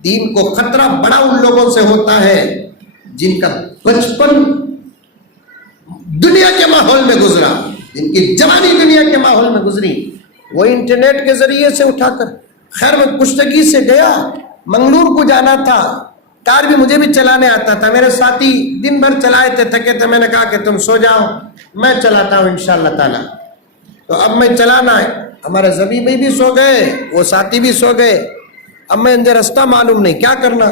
دین کو خطرہ بڑا ان لوگوں سے ہوتا ہے جن کا بچپن دنیا کے ماحول میں گزرا، جن کی جوانی دنیا کے ماحول میں گزری، وہ انٹرنیٹ کے ذریعے سے اٹھا کر، خیر میں کشتگی سے گیا، منگلور کو جانا تھا، کار بھی مجھے بھی چلانے آتا تھا، میرے ساتھی دن بھر چلائے تھے، تھکے تھے، میں نے کہا کہ تم سو جاؤ، میں چلاتا ہوں انشاءاللہ تعالی۔ تو اب میں چلانا ہے، ہمارے زبی میں بھی سو گئے، وہ ساتھی بھی سو گئے، اب میں مجھے رستہ معلوم نہیں کیا کرنا،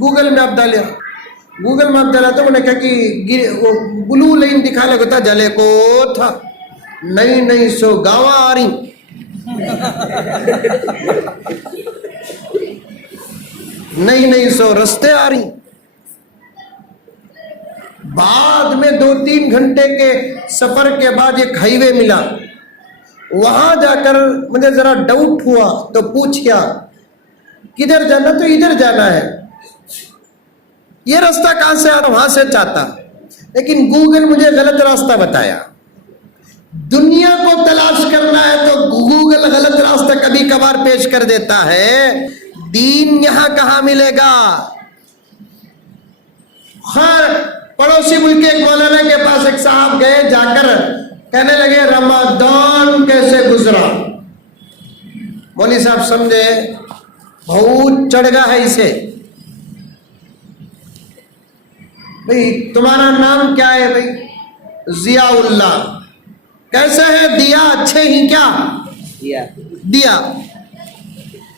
گوگل میپ ڈالیا، گوگل میپ ڈالا تو انہوں نے کہا کہ وہ بلو لائن دکھا لگا تھا، جلے کو تھا، نہیں سو گاواں آ رہی، نہیں سو رستے آ رہی۔ بعد میں 2-3 گھنٹے کے سفر کے بعد ایک ہائی وے ملا، وہاں جا کر مجھے ذرا ڈاؤٹ ہوا تو پوچھ کیا کدھر جانا، تو ادھر جانا ہے، یہ راستہ کہاں سے آ رہا، وہاں سے چاہتا، لیکن گوگل مجھے غلط راستہ بتایا۔ دنیا کو تلاش کرنا ہے تو گوگل غلط راستہ کبھی کبھار پیش کر دیتا ہے، دین یہاں کہاں ملے گا؟ خیر پڑوسی ملک کے ایک مولانا کے پاس ایک صاحب گئے، جا کر کہنے لگے رمضان کیسے گزرا؟ مولوی صاحب سمجھے بہت چڑھ گیا ہے اسے، بھئی تمہارا نام کیا ہے؟ بھئی ضیاء اللہ۔ کیسے ہے دیا؟ اچھے ہی کیا دیا،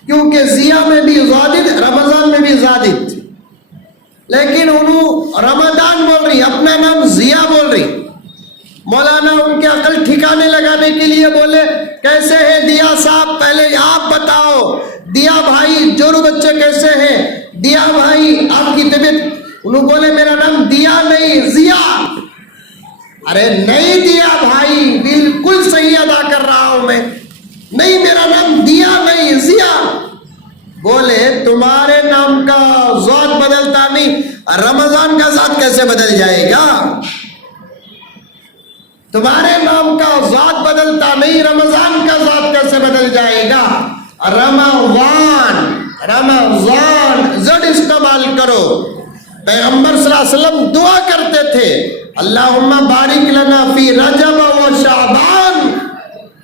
کیونکہ ضیاء میں بھی زادد، رمضان میں بھی زادد، لیکن انہوں رمضان بول رہی، اپنا نام ضیاء بول رہی۔ مولانا ان کے عقل ٹھکانے لگانے کے لیے بولے کیسے ہے دیا صاحب، پہلے آپ بتاؤ، دیا بھائی جورو بچے کیسے ہیں، دیا بھائی آپ کی طبیعت؟ انہوں بولے میرا نام دیا نہیں ضیاء۔ ارے نہیں دیا بھائی، بالکل صحیح ادا کر رہا ہوں میں، نہیں میرا نام دیا نہیں ضیاء۔ بولے تمہارے نام کا ذات بدلتا نہیں، رمضان کا ذات کیسے بدل جائے گا؟ تمہارے نام کا ذات بدلتا نہیں، رمضان کا ذات کیسے بدل جائے گا؟ رمضان زد استعمال کرو۔ پیغمبر صلی اللہ علیہ وسلم دعا کرتے تھے اللہم بارک لنا فی رجب و شعبان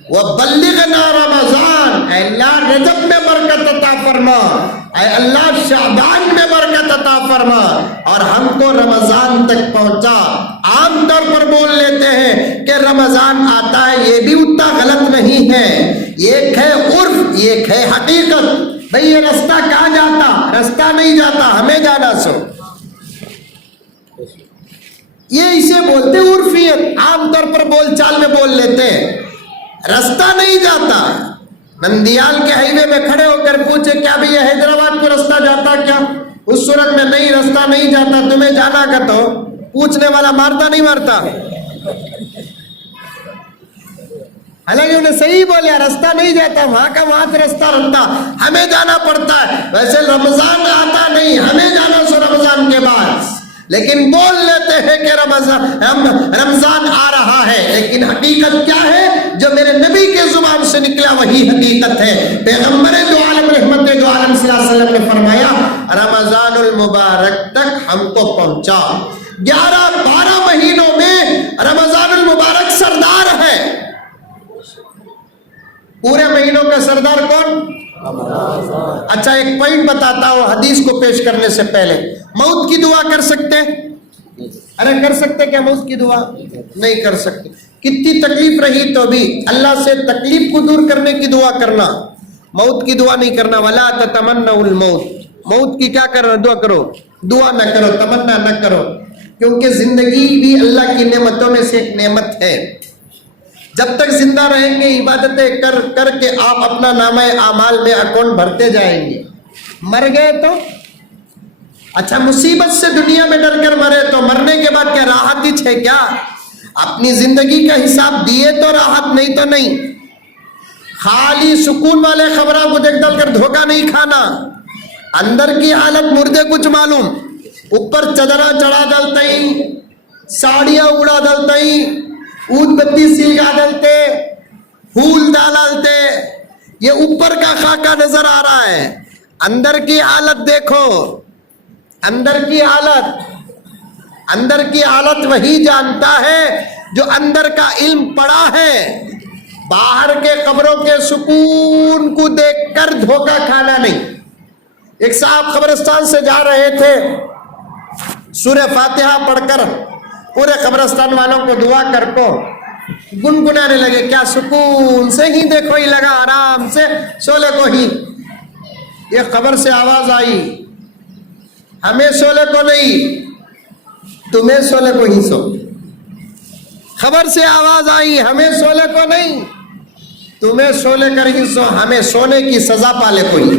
وبلغنا رمضان، اے اللہ رجب میں برکت عطا فرما، اے اللہ شعبان میں برکت عطا فرما، اور ہم کو رمضان تک پہنچا۔ عام طور پر بول لیتے ہیں کہ رمضان آتا ہے، یہ بھی اتنا غلط نہیں ہے، ایک ہے عرف، ایک ہے حقیقت۔ بھئی یہ رستہ کہاں جاتا؟ رستہ نہیں جاتا، ہمیں جانا سو، یہ اسے بولتے عرفیت، عام طور پر بول چال میں بول لیتے ہیں، رستہ نہیں جاتا۔ نندیال کے ہائی وے میں کھڑے ہو کر پوچھے کیا بھی یہ حیدرآباد کو رستہ جاتا کیا؟ اس صورت میں نہیں رستہ نہیں جاتا، تمہیں جانا کا تو پوچھنے والا مارتا نہیں مارتا؟ حالانکہ انہیں صحیح بولے راستہ نہیں جاتا وہاں کا وہاں سے راستہ رہتا, ہمیں جانا پڑتا ہے. ویسے رمضان آتا نہیں, ہمیں جانا سو رمضان کے بعد, لیکن بول لیتے ہیں کہ رمضان آ رہا ہے, لیکن حقیقت کیا ہے؟ جو میرے نبی کے زبان سے نکلا وہی حقیقت ہے. پیغمبر دو عالم رحمت دو عالم صلی اللہ علیہ وسلم نے فرمایا رمضان المبارک تک ہم کو پہنچا. 11-12 مہینوں میں رمضان المبارک سردار ہے. پورے مہینوں کا سردار کون؟ اچھا ایک پوائنٹ بتاتا ہوں حدیث کو پیش کرنے سے پہلے. موت کی دعا کر سکتے؟ ارے کر سکتے کیا موت کی دعا؟ نہیں کر سکتے. کتنی تکلیف رہی تو بھی اللہ سے تکلیف کو دور کرنے کی دعا کرنا, موت کی دعا نہیں کرنا. ولا تتمنوا الموت, موت کی کیا کرنا؟ دعا کرو, دعا نہ کرو, تمنا نہ کرو, کیونکہ زندگی بھی اللہ کی نعمتوں میں سے ایک نعمت ہے. جب تک زندہ رہیں گے عبادتیں کر کر کے آپ اپنا نامہ اعمال میں اکاؤنٹ بھرتے جائیں گے. مر گئے تو اچھا, مصیبت سے دنیا میں ڈر کر مرے تو مرنے کے بعد کیا راحت ہی ہے کیا؟ اپنی زندگی کا حساب دیے تو راحت, نہیں تو نہیں. خالی سکون والے خبروں کو دیکھ ڈال کر دھوکہ نہیں کھانا. اندر کی حالت مردے کچھ معلوم, اوپر چدرا چڑھا ڈالتے ہی, ساڑیاں اڑا ڈالتے ہی, اود بتی سلگا ڈالتے, پھول ڈالتے, یہ اوپر کا خاکہ نظر آ رہا ہے. اندر کی حالت دیکھو, اندر کی حالت وہی جانتا ہے جو اندر کا علم پڑا ہے. باہر کے قبروں کے سکون کو دیکھ کر دھوکہ کھانا نہیں. ایک صاحب قبرستان سے جا رہے تھے, سورہ فاتحہ پڑھ کر پورے قبرستان والوں کو دعا کر کو گنگنانے لگے. کیا سکون سے ہی دیکھو ہی لگا, آرام سے سولے کو ہی. یہ قبر سے آواز آئی, ہمیں سولے کو نہیں, تمہیں سولے کو ہی سو. خبر سے آواز آئی, ہمیں سولے کو نہیں, تمہیں سولے کر ہی سو, ہمیں سونے کی سزا پالے کو ہی.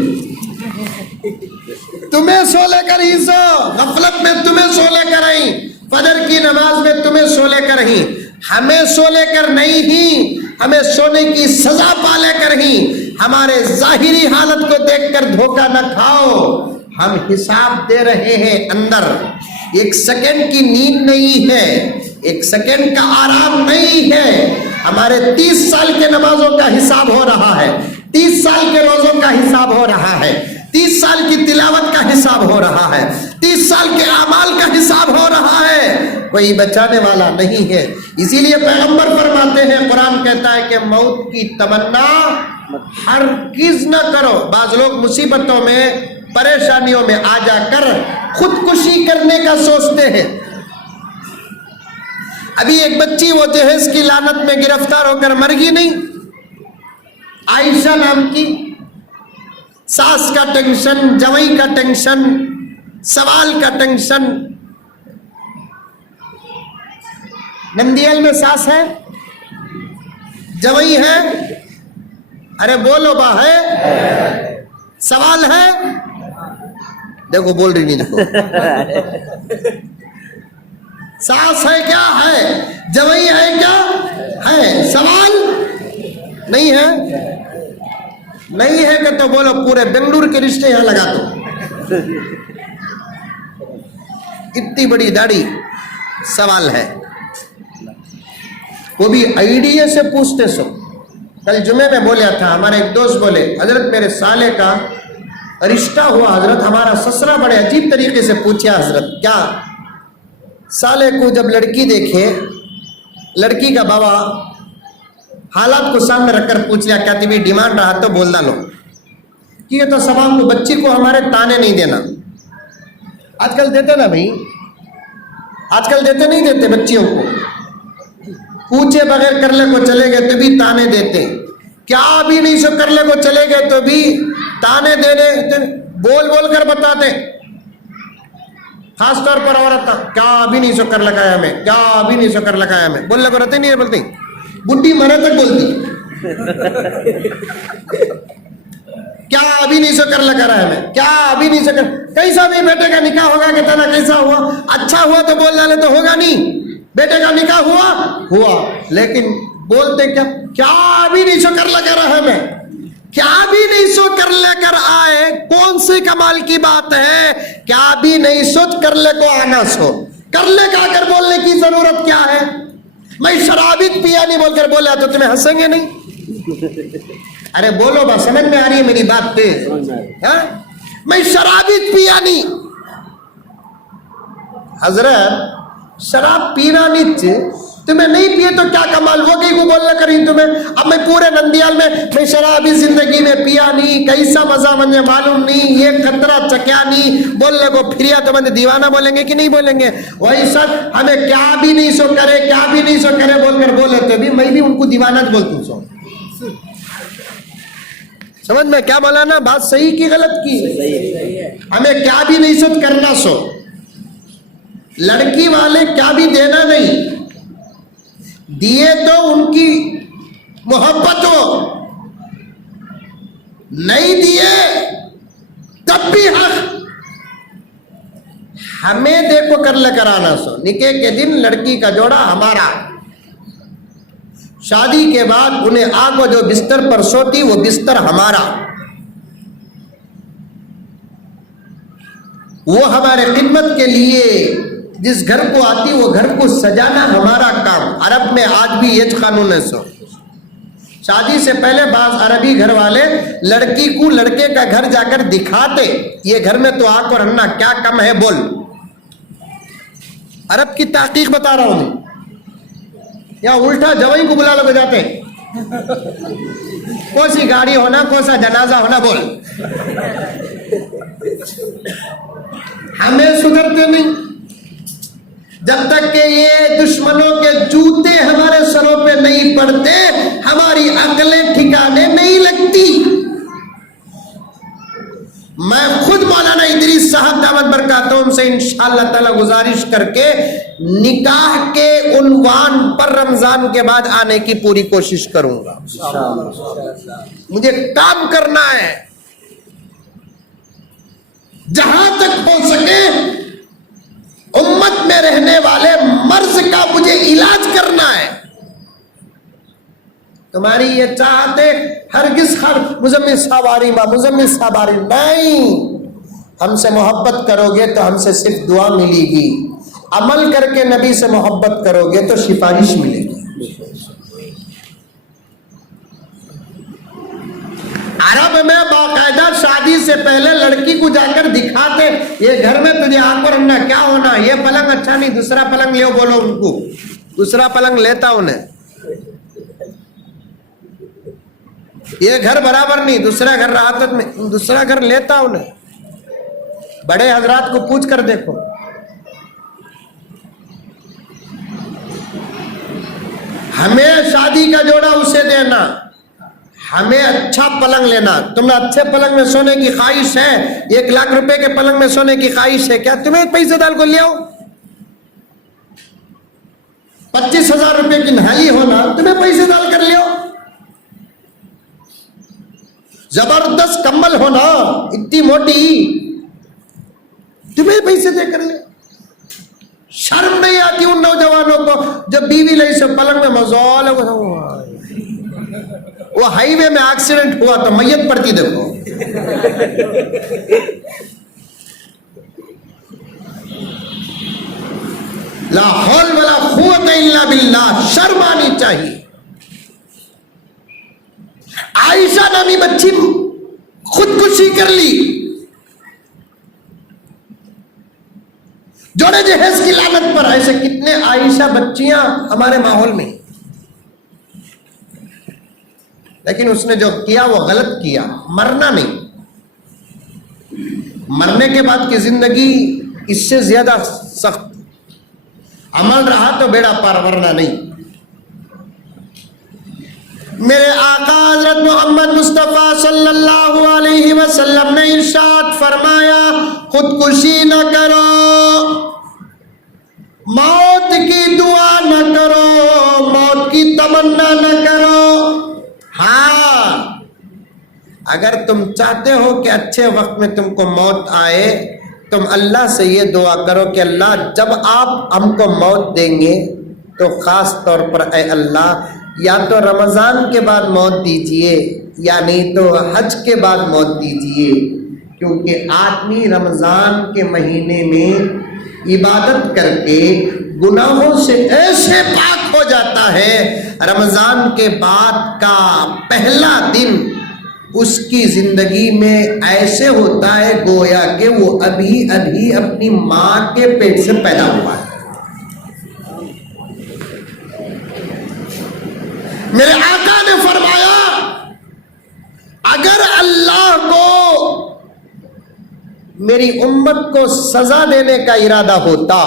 تمہیں سولے کر ہی سو, غفلت میں تمہیں سولے کر ہی, فجر کی نماز میں تمہیں سولے کر ہی, ہمیں سولے کر نہیں ہی, ہمیں سونے کی سزا پالے کر ہی. ہمارے ظاہری حالت کو دیکھ کر دھوکہ نہ کھاؤ, ہم حساب دے رہے ہیں اندر. ایک سیکنڈ کی نیند نہیں ہے, ایک سیکنڈ کا آرام نہیں ہے. ہمارے 30 سال کے نمازوں کا حساب ہو رہا ہے, 30 سال کے روزوں کا حساب ہو رہا ہے, 30 سال کی تلاوت کا حساب ہو رہا ہے, 30 سال کے اعمال کا حساب ہو رہا ہے. کوئی بچانے والا نہیں ہے. اسی لیے پیغمبر فرماتے ہیں, قرآن کہتا ہے کہ موت کی تمنا ہرگز نہ کرو. بعض لوگ مصیبتوں میں پریشانیوں میں آ جا کر خودکشی کرنے کا سوچتے ہیں. ابھی ایک بچی وہ جہیز کی لعنت میں گرفتار ہو کر مر گئی نہیں, عائشہ نام کی. ساس کا ٹینشن, جوائی کا ٹینشن, سوال کا ٹینشن. نندیال میں ساس ہے, جوائی ہے, ارے بولو با ہے, سوال ہے, دیکھو بول رہی نہیں, دیکھو ساس ہے کیا ہے, جوائی ہے کیا ہے, سوال نہیں ہے. نہیں ہے کہ تو بولو پورے بنگلور کے رشتے یہاں لگا دو. اتنی بڑی داڑھی, سوال ہے, وہ بھی آئیڈیا سے پوچھتے سو. کل جمعے میں بولیا تھا, ہمارے ایک دوست بولے حضرت میرے سالے کا رشتہ ہوا حضرت, ہمارا سسرا بڑے عجیب طریقے سے پوچھا حضرت. کیا سالے کو جب لڑکی دیکھے, لڑکی کا بابا حالات کو سامنے رکھ کر پوچھ لیا کیا تمہیں ڈیمانڈ رہا تو بول ڈالو, کہ یہ تو سوال کو بچی کو ہمارے تانے نہیں دینا. آج کل دیتے نا بھائی, آج کل دیتے نہیں دیتے بچیوں کو, پوچھے بغیر کر لے کو چلے گئے تو بھی تانے دیتے. کیا بھی نہیں سو کر لے کو چلے گئے تو بھی تانے دینے, بول بول کر بتاتے. خاص طور پر عورت کیا بھی نہیں سو کر لگایا میں, کیا بھی نہیں سو کر لگایا میں, بولنے کو رہتے نہیں بولتی, بڈھی مرے تک بولتی کیا ابھی نہیں سو کر لگا رہا ہے میں, کیا ابھی نہیں سو کر. کیسا بھی بیٹے کا نکاح ہوگا کہ تیرا کیسا ہوا, اچھا ہوا تو بول ڈالے تو ہوگا نہیں. بیٹے کا نکاح ہوا, لیکن بولتے کیا, کیا بھی نہیں سو کر لے کر رہے میں کیا بھی نہیں سو کر لے کر آئے کون سی کمال کی بات ہے کیا بھی نہیں سوچ کر لے کو آنا سو کر لے کا کر بولنے کی ضرورت کیا ہے میں شرابی پیا نہیں بول کر بولا تو تمہیں ہنسیں گے نہیں ارے بولو بس سمجھ میں آ رہی ہے میری بات تیز میں شرابی پیا نہیں حضرت شراب پینا نہیں تھے تمہیں نہیں پیے تو کیا کمال وہ کہیں کو بولنا کری تمہیں اب میں پورے نندیال میں شرابی زندگی میں پیا نہیں کیسا مزہ مجھے معلوم نہیں یہ خطرہ چکیا نہیں بولنے کو پھریا تو بندے دیوانہ بولیں گے کہ نہیں بولیں گے وہی سر ہمیں کیا بھی نہیں سو کرے کیا بھی نہیں سو کرے بول کر بولے تو بھی میں بھی ان کو دیوانہ بولتا سو سمجھ میں کیا مولانا بات صحیح کی غلط کی ہمیں کیا بھی نہیں سو کرنا سو لڑکی والے کیا بھی دینا نہیں دیے تو ان کی محبت ہو نہیں دیے تب بھی حق ہمیں دیکھو کر لے کر آنا سو نکاح کے دن لڑکی کا جوڑا ہمارا شادی کے بعد انہیں آگو جو بستر پر سوتی وہ بستر ہمارا وہ ہمارے خدمت کے لیے جس گھر کو آتی وہ گھر کو سجانا ہمارا کام عرب میں آج بھی یہ قانون ہے سو شادی سے پہلے بعض عربی گھر والے لڑکی کو لڑکے کا گھر جا کر دکھاتے یہ گھر میں تو آ کر رہنا کیا کم ہے بول عرب کی تحقیق بتا رہا ہوں یا الٹا جوائی کو بلا لگے جاتے کون سی گاڑی ہونا کون سا جنازہ ہونا بول ہمیں سدھرتے نہیں جب تک کہ یہ دشمنوں کے جوتے ہمارے سروں پہ نہیں پڑتے ہماری عقلیں ٹھکانے نہیں لگتی میں خود مولانا ادریس صاحب دامت برکاتہم سے انشاءاللہ تعالی گزارش کر کے نکاح کے عنوان پر رمضان کے بعد آنے کی پوری کوشش کروں گا مجھے کام کرنا ہے جہاں تک ہو سکے امت میں رہنے والے مرض کا مجھے علاج کرنا ہے تمہاری یہ چاہتے ہرگز مزمل صاحب آ رہی مزمل صاحب آ رہی نہیں ہم سے محبت کرو گے تو ہم سے صرف دعا ملے گی عمل کر کے نبی سے محبت کرو گے تو سفارش ملے گی عرب میں باقاعدہ شادی سے پہلے لڑکی کو جا کر دکھاتے یہ گھر میں تجھے آ کر رہنا کیا ہونا یہ پلنگ اچھا نہیں دوسرا پلنگ لے بولو ان کو دوسرا پلنگ لیتا انہیں یہ گھر برابر نہیں دوسرا گھر راحت میں دوسرا گھر لیتا انہیں بڑے حضرات کو پوچھ کر دیکھو ہمیں شادی کا جوڑا اسے دینا ہمیں اچھا پلنگ لینا تمہیں اچھے پلنگ میں سونے کی خواہش ہے 1 لاکھ روپے کے پلنگ میں سونے کی خواہش ہے کیا تمہیں پیسے ڈال کو لے آؤ 25,000 روپے کی نہالی ہونا تمہیں پیسے ڈال کر لے آؤ زبردست کمبل ہونا اتنی موٹی تمہیں پیسے دے کر لے شرم نہیں آتی ان نوجوانوں کو جب بیوی لئی سے پلنگ میں مزول وہ ہائی وے میں ایکسیڈنٹ ہوا تو میت پڑتی دیکھو لا حول ولا قوت الا باللہ شرم آنی چاہیے عائشہ نامی بچی خودکشی کر لی جوڑے جہیز کی لعنت پر ایسے کتنے عائشہ بچیاں ہمارے ماحول میں لیکن اس نے جو کیا وہ غلط کیا مرنا نہیں مرنے کے بعد کی زندگی اس سے زیادہ سخت عمل رہا تو بیڑا پار ورنہ نہیں میرے آقا حضرت محمد مصطفیٰ صلی اللہ علیہ وسلم نے ارشاد فرمایا خودکشی نہ کرو موت کی دعا نہ کرو موت کی تمنا نہ کرو ہاں اگر تم چاہتے ہو کہ اچھے وقت میں تم کو موت آئے تم اللہ سے یہ دعا کرو کہ اللہ جب آپ ہم کو موت دیں گے تو خاص طور پر اے اللہ یا تو رمضان کے بعد موت دیجئے یا نہیں تو حج کے بعد موت دیجئے، کیونکہ آدمی رمضان کے مہینے میں عبادت کر کے گناہوں سے ایسے پاک ہو جاتا ہے، رمضان کے بعد کا پہلا دن اس کی زندگی میں ایسے ہوتا ہے گویا کہ وہ ابھی ابھی اپنی ماں کے پیٹ سے پیدا ہوا ہے۔ میرے آقا نے فرمایا اگر اللہ کو میری امت کو سزا دینے کا ارادہ ہوتا،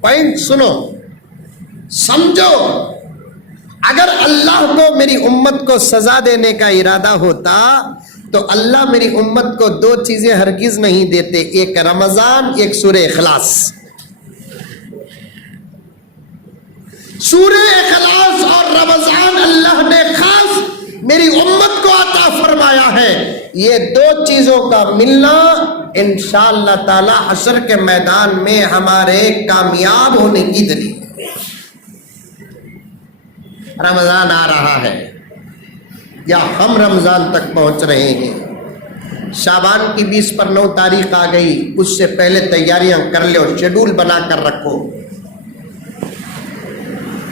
پوائنٹ سنو سمجھو، اگر اللہ کو میری امت کو سزا دینے کا ارادہ ہوتا تو اللہ میری امت کو دو چیزیں ہرگز نہیں دیتے، ایک رمضان، ایک سورہ اخلاص۔ سورہ اخلاص اور رمضان اللہ نے خاص میری امت کو عطا فرمایا ہے۔ یہ دو چیزوں کا ملنا انشاءاللہ تعالی حشر کے میدان میں ہمارے کامیاب ہونے کی دلیل ہے۔ رمضان آ رہا ہے یا ہم رمضان تک پہنچ رہے ہیں، شعبان کی 20 پر 9 تاریخ آ گئی، اس سے پہلے تیاریاں کر لو، شیڈول بنا کر رکھو۔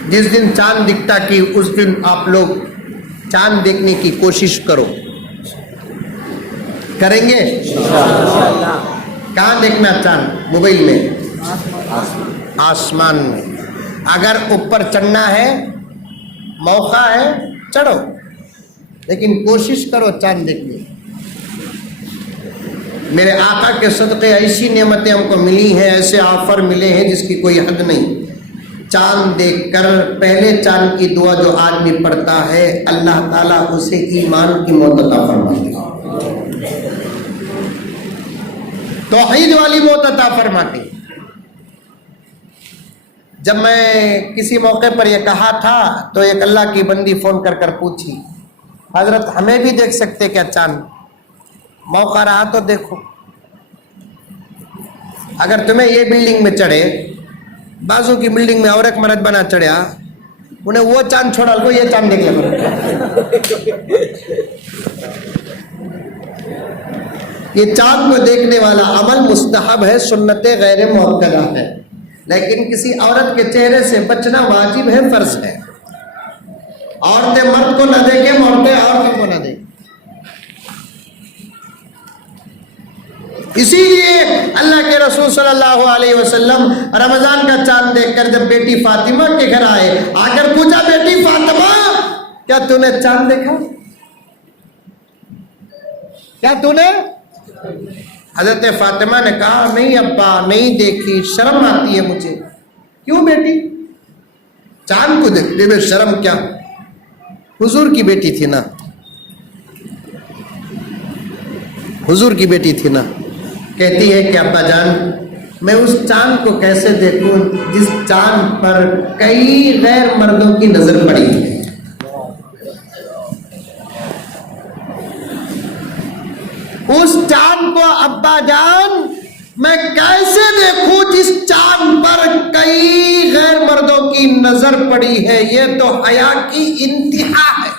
جس دن چاند دکھتا کہ اس دن آپ لوگ چاند دیکھنے کی کوشش کرو، کریں گے؟ کہاں دیکھنا چاند؟ موبائل میں، آسمان میں۔ اگر اوپر چڑھنا ہے، موقع ہے، چڑھو، لیکن کوشش کرو چاند دیکھنے۔ میرے آقا کے صدقے ایسی نعمتیں ہم کو ملی ہیں، ایسے آفر ملے ہیں جس کی کوئی حد نہیں۔ چاند دیکھ کر پہلے چاند کی دعا جو آدمی پڑھتا ہے، اللہ تعالیٰ اسے ایمان کی موت عطا فرماتے ہیں، توحید والی موت عطا فرماتے ہیں۔ جب میں کسی موقع پر یہ کہا تھا تو ایک اللہ کی بندی فون کر کر پوچھی، حضرت ہمیں بھی دیکھ سکتے کیا چاند؟ موقع رہا تو دیکھو۔ اگر تمہیں یہ بلڈنگ میں چڑھے، بازو کی بلڈنگ میں اور ایک مرد بنا چڑھیا، انہیں وہ چاند چھوڑا کو یہ چاند دیکھ لے۔ یہ چاند کو دیکھنے والا عمل مستحب ہے، سنت غیر مؤکدہ ہے، لیکن کسی عورت کے چہرے سے بچنا واجب ہے، فرض ہے۔ عورتیں مرد کو نہ دیکھیں، عورتیں عورتوں کو نہ دیکھیں۔ اسی لیے اللہ کے رسول صلی اللہ علیہ وسلم رمضان کا چاند دیکھ کر جب بیٹی فاطمہ کے گھر آئے، آ کر پوچھا، بیٹی فاطمہ کیا تو نے چاند دیکھا؟ کیا تو نے؟ حضرت فاطمہ نے کہا، نہیں ابا، نہیں دیکھی، شرم آتی ہے مجھے۔ کیوں بیٹی؟ چاند کو دیکھتے ہوئے شرم کیا؟ حضور کی بیٹی تھی نا، حضور کی بیٹی تھی نا۔ کہتی ہے کہ ابا جان، میں اس چاند کو کیسے دیکھوں جس چاند پر کئی غیر مردوں کی نظر پڑی ہے؟ اس چاند کو ابا جان میں کیسے دیکھوں جس چاند پر کئی غیر مردوں کی نظر پڑی ہے؟ یہ تو حیا کی انتہا ہے۔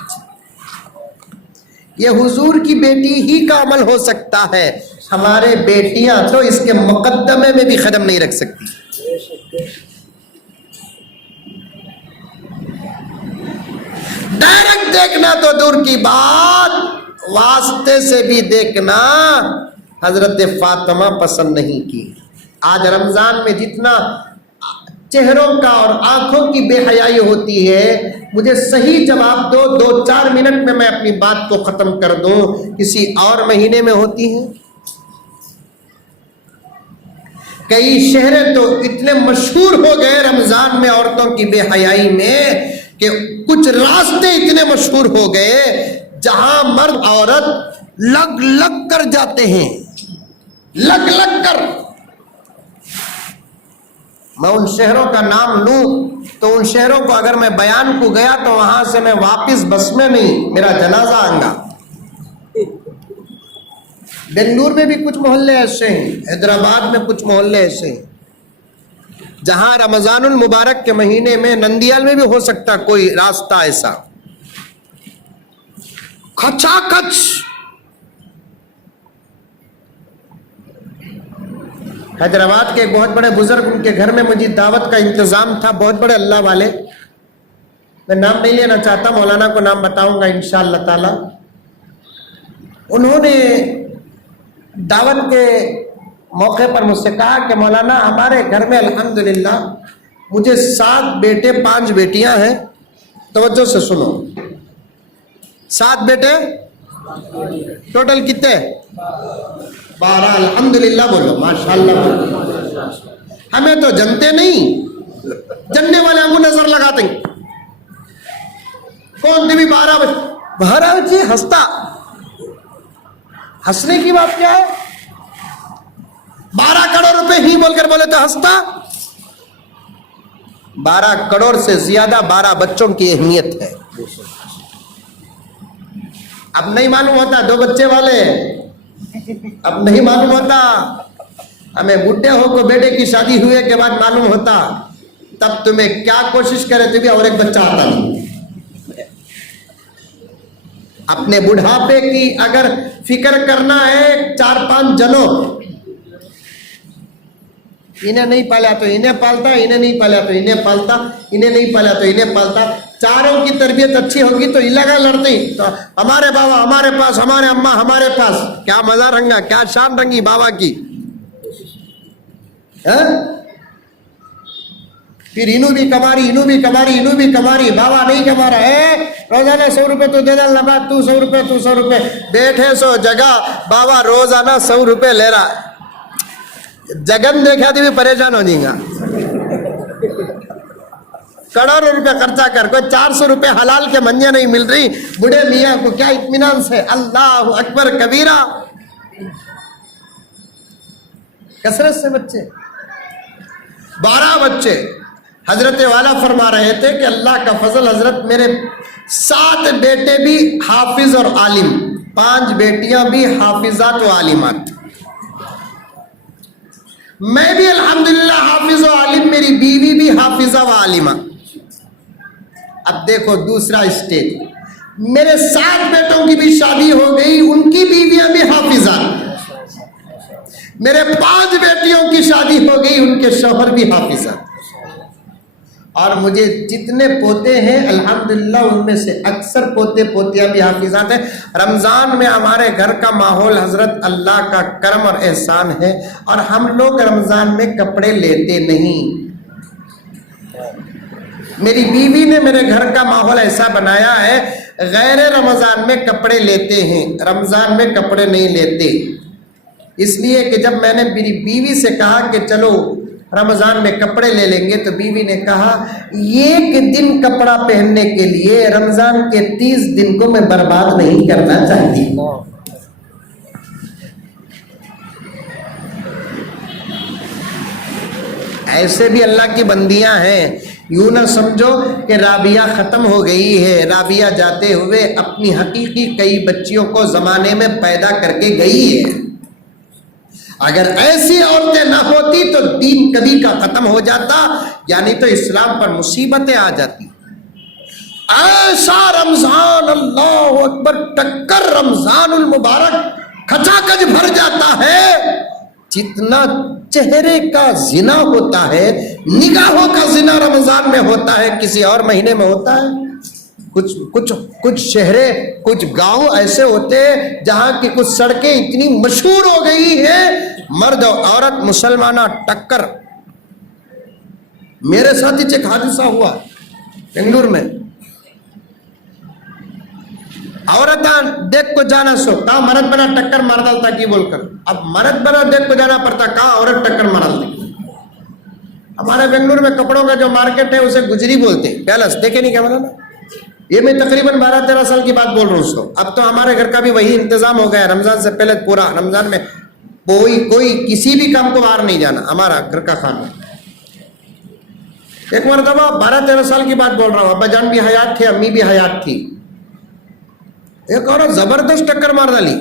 یہ حضور کی بیٹی ہی کا عمل ہو سکتا ہے، ہمارے بیٹیاں تو اس کے مقدمے میں بھی قدم نہیں رکھ سکتی۔ ڈائریکٹ دیکھنا تو دور کی بات، واسطے سے بھی دیکھنا حضرت فاطمہ پسند نہیں کی۔ آج رمضان میں جتنا چہروں کا اور آنکھوں کی بے حیائی ہوتی ہے، مجھے صحیح جواب دو، 2-4 منٹ میں اپنی بات کو ختم کر دوں، کسی اور مہینے میں ہوتی ہیں؟ کئی شہریں تو اتنے مشہور ہو گئے رمضان میں عورتوں کی بے حیائی میں کہ کچھ راستے اتنے مشہور ہو گئے جہاں مرد عورت لگ لگ کر جاتے ہیں، لگ لگ کر۔ میں ان شہروں کا نام لوں تو ان شہروں کو اگر میں بیان کو گیا تو وہاں سے میں واپس بس میں نہیں، میرا جنازہ آنگا۔ بنگلور میں بھی کچھ محلے ایسے ہیں، حیدرآباد میں کچھ محلے ایسے ہیں۔ جہاں رمضان المبارک کے مہینے میں نندیال میں بھی ہو سکتا کوئی راستہ ایسا کھچا کچ. حیدرآباد کے ایک بہت بڑے بزرگ، ان کے گھر میں مجھے دعوت کا انتظام تھا، بہت بڑے اللہ والے، میں نام نہیں لینا چاہتا، مولانا کو نام بتاؤں گا انشاءاللہ تعالی. انہوں نے دعوت کے موقع پر مجھ سے کہا کہ مولانا ہمارے گھر میں الحمدللہ مجھے 7 بیٹے 5 بیٹیاں ہیں. توجہ سے سنو، 7 بیٹے ٹوٹل کتنے؟ 12. الحمدللہ بولو، ماشاءاللہ بولو. ہمیں تو جنتے نہیں، جننے والے ہم کو نظر لگاتے ہیں. کون تھی بھی 12 بچے؟ ہنستا، ہنسنے کی بات کیا ہے؟ 12 کروڑ روپے ہی بول کر بولے تو ہنستا. 12 کروڑ سے زیادہ 12 بچوں کی اہمیت ہے. اب نہیں معلوم ہوتا 2 بچے والے، اب نہیں معلوم ہوتا. ہمیں بڈھے ہو کو بیٹے کی شادی ہوئے کے بعد معلوم ہوتا، تب تمہیں کیا کوشش کرے تو بھی اور ایک بچہ آتا نہیں. اپنے بڑھاپے کی اگر فکر کرنا ہے 4-5 جنوں، انہیں نہیں پالا تو انہیں پالتا، انہیں نہیں پالا تو انہیں پالتا، انہیں نہیں پالا تو انہیں پالتا. چاروں کی تربیت اچھی ہوگی تو لگا لڑتے تو ہمارے بابا ہمارے پاس، ہمارے اماں ہمارے پاس. کیا مزہ رنگا، کیا شان رنگی بابا کی. پھر انہوں بھی کماری، انہوں بھی کماری، انہوں بھی کماری. بابا نہیں کما رہا ہے، روزانہ 100 روپے تو دے ڈالنا، بات تو 100 روپے، تو 100 روپے. بیٹھے سو جگہ بابا روزانہ 100 روپے لے رہا ہے. جگن دیکھا تو بھی پریشان ہو جائیں گا. کروڑوں روپے خرچہ کر، کوئی 400 روپے حلال کے منجے نہیں مل رہی. بڑھے میاں کو کیا اطمینان سے اللہ اکبر کبیرہ. کثرت سے بچے، 12 بچے. حضرت والا فرما رہے تھے کہ اللہ کا فضل، حضرت میرے 7 بیٹے بھی حافظ اور عالم، 5 بیٹیاں بھی حافظات و عالمات. میں بھی الحمدللہ حافظ و عالم، میری بیوی بھی حافظہ و عالمہ. اب دیکھو دوسرا اسٹیج، میرے 7 بیٹوں کی بھی شادی ہو گئی، ان کی بیویاں بھی حافظہ. میرے 5 بیٹیوں کی شادی ہو گئی، ان کے شوہر بھی حافظہ. اور مجھے جتنے پوتے ہیں الحمدللہ ان میں سے اکثر پوتے پوتیاں بھی حافظات ہیں. رمضان میں ہمارے گھر کا ماحول حضرت اللہ کا کرم اور احسان ہے، اور ہم لوگ رمضان میں کپڑے لیتے نہیں. میری بیوی نے میرے گھر کا ماحول ایسا بنایا ہے، غیر رمضان میں کپڑے لیتے ہیں، رمضان میں کپڑے نہیں لیتے. اس لیے کہ جب میں نے میری بیوی سے کہا کہ چلو رمضان میں کپڑے لے لیں گے، تو بیوی نے کہا 1 دن کپڑا پہننے کے لیے رمضان کے 30 دن کو میں برباد نہیں کرنا چاہتی. ایسے بھی اللہ کی بندیاں ہیں. یوں نہ سمجھو کہ رابعہ ختم ہو گئی ہے. رابعہ جاتے ہوئے اپنی حقیقی کئی بچیوں کو زمانے میں پیدا کر کے گئی ہے. اگر ایسی عورتیں نہ ہوتی تو دین کبھی کا ختم ہو جاتا، یعنی تو اسلام پر مصیبتیں آ جاتی. ایسا رمضان، اللہ اکبر، ٹکر رمضان المبارک کھچا کچ بھر جاتا ہے. جتنا چہرے کا زنا ہوتا ہے، نگاہوں کا زنا رمضان میں ہوتا ہے، کسی اور مہینے میں ہوتا ہے؟ کچھ شہرے، کچھ گاؤں ایسے ہوتے ہیں جہاں کی کچھ سڑکیں اتنی مشہور ہو گئی ہیں، مرد اور عورت مسلمانہ ٹکر. میرے ساتھ ایک حادثہ ہوا بنگلور میں. عورتاں دیکھ کو جانا سو کہاں مرد بنا ٹکر مار ڈالتا کی بول کر. اب مرد بنا دیکھ کو جانا پڑتا، کہاں عورت ٹکر مار ڈالتی. ہمارے بنگلور میں کپڑوں کا جو مارکیٹ ہے اسے گجری بولتے ہیں. پیلس دیکھے نہیں کیا مولانا؟ یہ میں تقریباً 12-13 سال کی بات بول رہا ہوں اس کو. اب تو ہمارے گھر کا بھی وہی انتظام ہو گیا ہے. رمضان سے پہلے پورا رمضان میں کوئی کسی بھی کام کو باہر نہیں جانا. ہمارا گھر کا کھانا. ایک مرتبہ 12-13 سال کی بات بول رہا ہوں، ابا جان بھی حیات تھے، امی بھی حیات تھی. ایک عورت زبردست ٹکر مار ڈالی.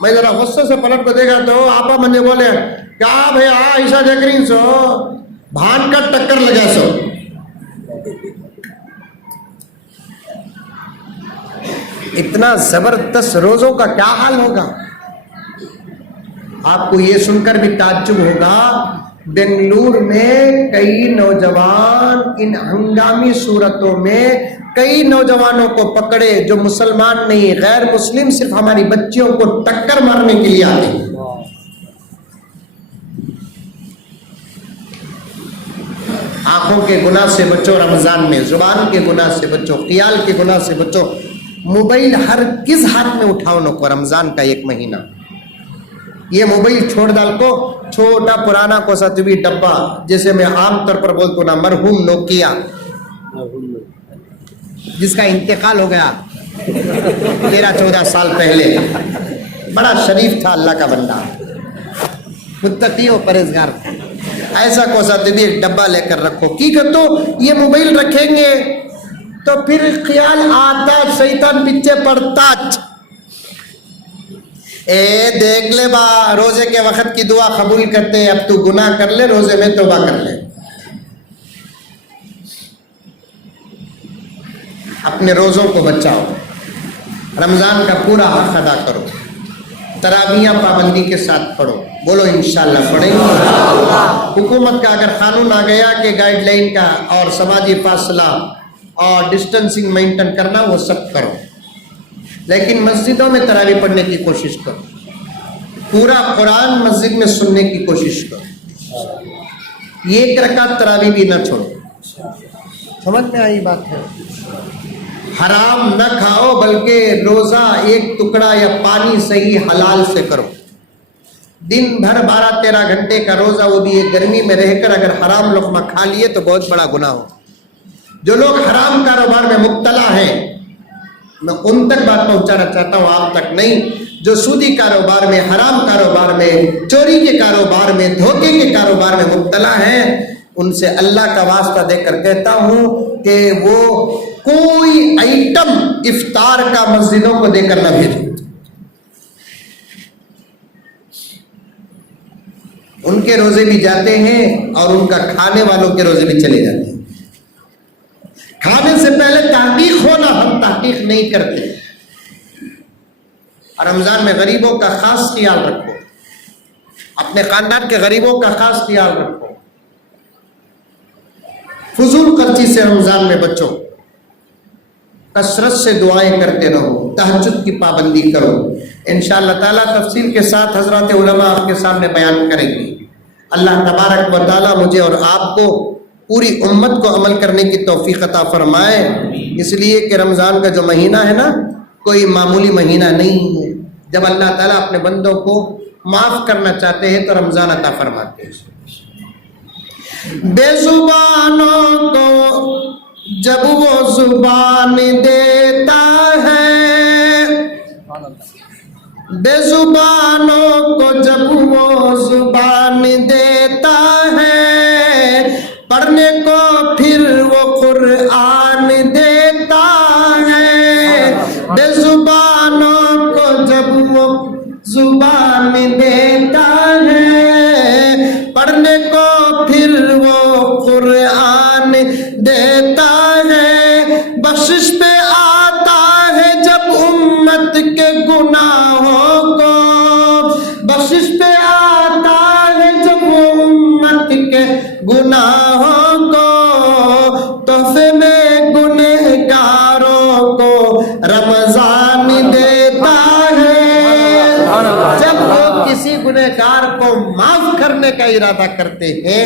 میں ذرا غصے سے پلٹ کو دیکھا تو آپا مجھے بولے کیا بھیا عائشہ دیکھ رہی سو بھان کا ٹکر لگا سو. اتنا زبردست روزوں کا کیا حال ہوگا. آپ کو یہ سن کر بھی تعجب ہوگا، بنگلور میں کئی نوجوان ان ہنگامی صورتوں میں کئی نوجوانوں کو پکڑے جو مسلمان نہیں، غیر مسلم، صرف ہماری بچیوں کو ٹکر مارنے کے لیے آتے ہیں. آنکھوں کے گناہ سے بچو رمضان میں، زبان کے گناہ سے بچو، خیال کے گناہ سے بچو. موبائل ہر کس ہاتھ میں اٹھاؤ نہ کو رمضان کا ایک مہینہ. یہ موبائل چھوڑ ڈال کو چھوٹا پرانا کوسا بھی ڈبا، جیسے میں عام طور پر بولتا ہوں نا، مرحوم نوکیا جس کا انتقال ہو گیا 13-14 سال پہلے، بڑا شریف تھا، اللہ کا بندہ، متقی و پرہیزگار تھا. ایسا کوسا بھی ایک ڈبا لے کر رکھو. کی کہ تو یہ موبائل رکھیں گے تو پھر خیال آتا، شیطان پیچھے پڑتا، اے دیکھ لے با روزے کے وقت کی دعا قبول کرتے ہیں، اب تو گناہ کر لے، روزے میں توبہ کر لے. اپنے روزوں کو بچاؤ، رمضان کا پورا حق ادا کرو، تراویحاں پابندی کے ساتھ پڑھو. بولو انشاءاللہ پڑھیں گے. حکومت کا اگر قانون آ گیا کہ گائیڈ لائن کا اور سماجی فاصلہ اور ڈسٹنسنگ مینٹین کرنا، وہ سب کرو، لیکن مسجدوں میں تراویح پڑھنے کی کوشش کرو، پورا قرآن مسجد میں سننے کی کوشش کرو، ایک رکعت تراویح بھی نہ چھوڑو. سمجھ میں آئی بات ہے؟ حرام نہ کھاؤ، بلکہ روزہ ایک ٹکڑا یا پانی صحیح حلال سے کرو. دن بھر 12-13 گھنٹے کا روزہ، وہ بھی ایک گرمی میں رہ کر اگر حرام لقمہ کھا لیے تو بہت بڑا گناہ ہو. جو لوگ حرام کاروبار میں مبتلا ہیں، میں ان تک بات پہنچانا چاہتا ہوں، آپ تک نہیں. جو سودی کاروبار میں، حرام کاروبار میں، چوری کے کاروبار میں، دھوکے کے کاروبار میں مبتلا ہیں، ان سے اللہ کا واسطہ دے کر کہتا ہوں کہ وہ کوئی آئٹم افطار کا مسجدوں کو دے کر نہ بھیجو. ان کے روزے بھی جاتے ہیں اور ان کا کھانے والوں کے روزے بھی چلے جاتے ہیں. کھانے سے پہلے تحقیق ہونا، ہم تحقیق نہیں کرتے. اور رمضان میں غریبوں کا خاص خیال رکھو، اپنے خاندان کے غریبوں کا خاص خیال رکھو. فضول خرچی سے رمضان میں بچو، کثرت سے دعائیں کرتے رہو، تہجد کی پابندی کرو. انشاءاللہ تعالیٰ تفصیل کے ساتھ حضرات علماء آپ کے سامنے بیان کریں گے. اللہ تبارک و تعالیٰ مجھے اور آپ کو، پوری امت کو عمل کرنے کی توفیق عطا فرمائے. اس لیے کہ رمضان کا جو مہینہ ہے نا، کوئی معمولی مہینہ نہیں ہے. جب اللہ تعالیٰ اپنے بندوں کو معاف کرنا چاہتے ہیں تو رمضان عطا فرماتے ہیں. بے زبانوں کو جب وہ زبان دیتا ہے، بے زبانوں کو جب وہ زبان دیتا ہے، پڑھنے کو پھر وہ قرآن دیتا ہے. بے زبانوں کو جب وہ زبان دیتا ہے، پڑھنے کو پھر وہ قرآن دیتا ہے. بخشش پہ آتا ہے جب امت کے گناہوں کو، بخشش پہ آتا ہے جب وہ امت کے گناہوں کو، تحفے میں گنہگاروں کو رمضان دیتا ہے. جب وہ کسی گنہگار کو معاف کرنے کا ارادہ کرتے ہیں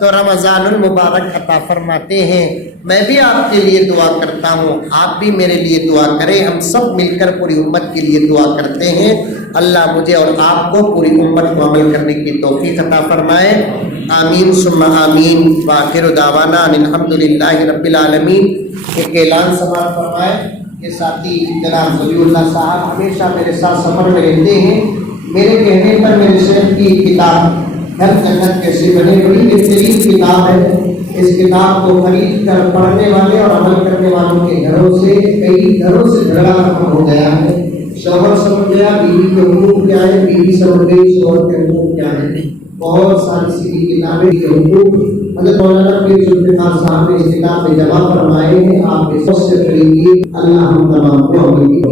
تو رمضان المبارک عطا فرماتے ہیں. میں بھی آپ کے لیے دعا کرتا ہوں، آپ بھی میرے لیے دعا کریں. ہم سب مل کر پوری امت کے لیے دعا کرتے ہیں. اللہ مجھے اور آپ کو، پوری امت کو عمل کرنے کی توفیق عطا فرمائے. آمین ثم آمین. وآخر دعوانا ان الحمد للہ رب العالمین. ایک اعلان سماعت فرمائے کہ ساتھی جناب ولی اللہ صاحب ہمیشہ میرے ساتھ سفر میں رہتے ہیں. میرے کہنے پر میرے شیخ کی کتاب ہر جنت کیسے بنے، بڑی بہترین کتاب ہے. اس کتاب کو خرید کر پڑھنے والے اور عمل کرنے والوں کے گھروں سے، کئی گھروں سے جھگڑا ختم ہو گیا ہے. شوہر سمجھ گیا بیوی کے حقوق کیا ہے، بیوی سمجھ گئی شوہر کے حقوق کیا ہے. بہت ساری سیدھی کتابیں کے حقوق حضرت مولانا پیر ذوالفقار صاحب نے اس کتاب میں جمع فرمائے ہیں. آپ کے سب سے قریبی اللہ ہم تمام کو عمل کی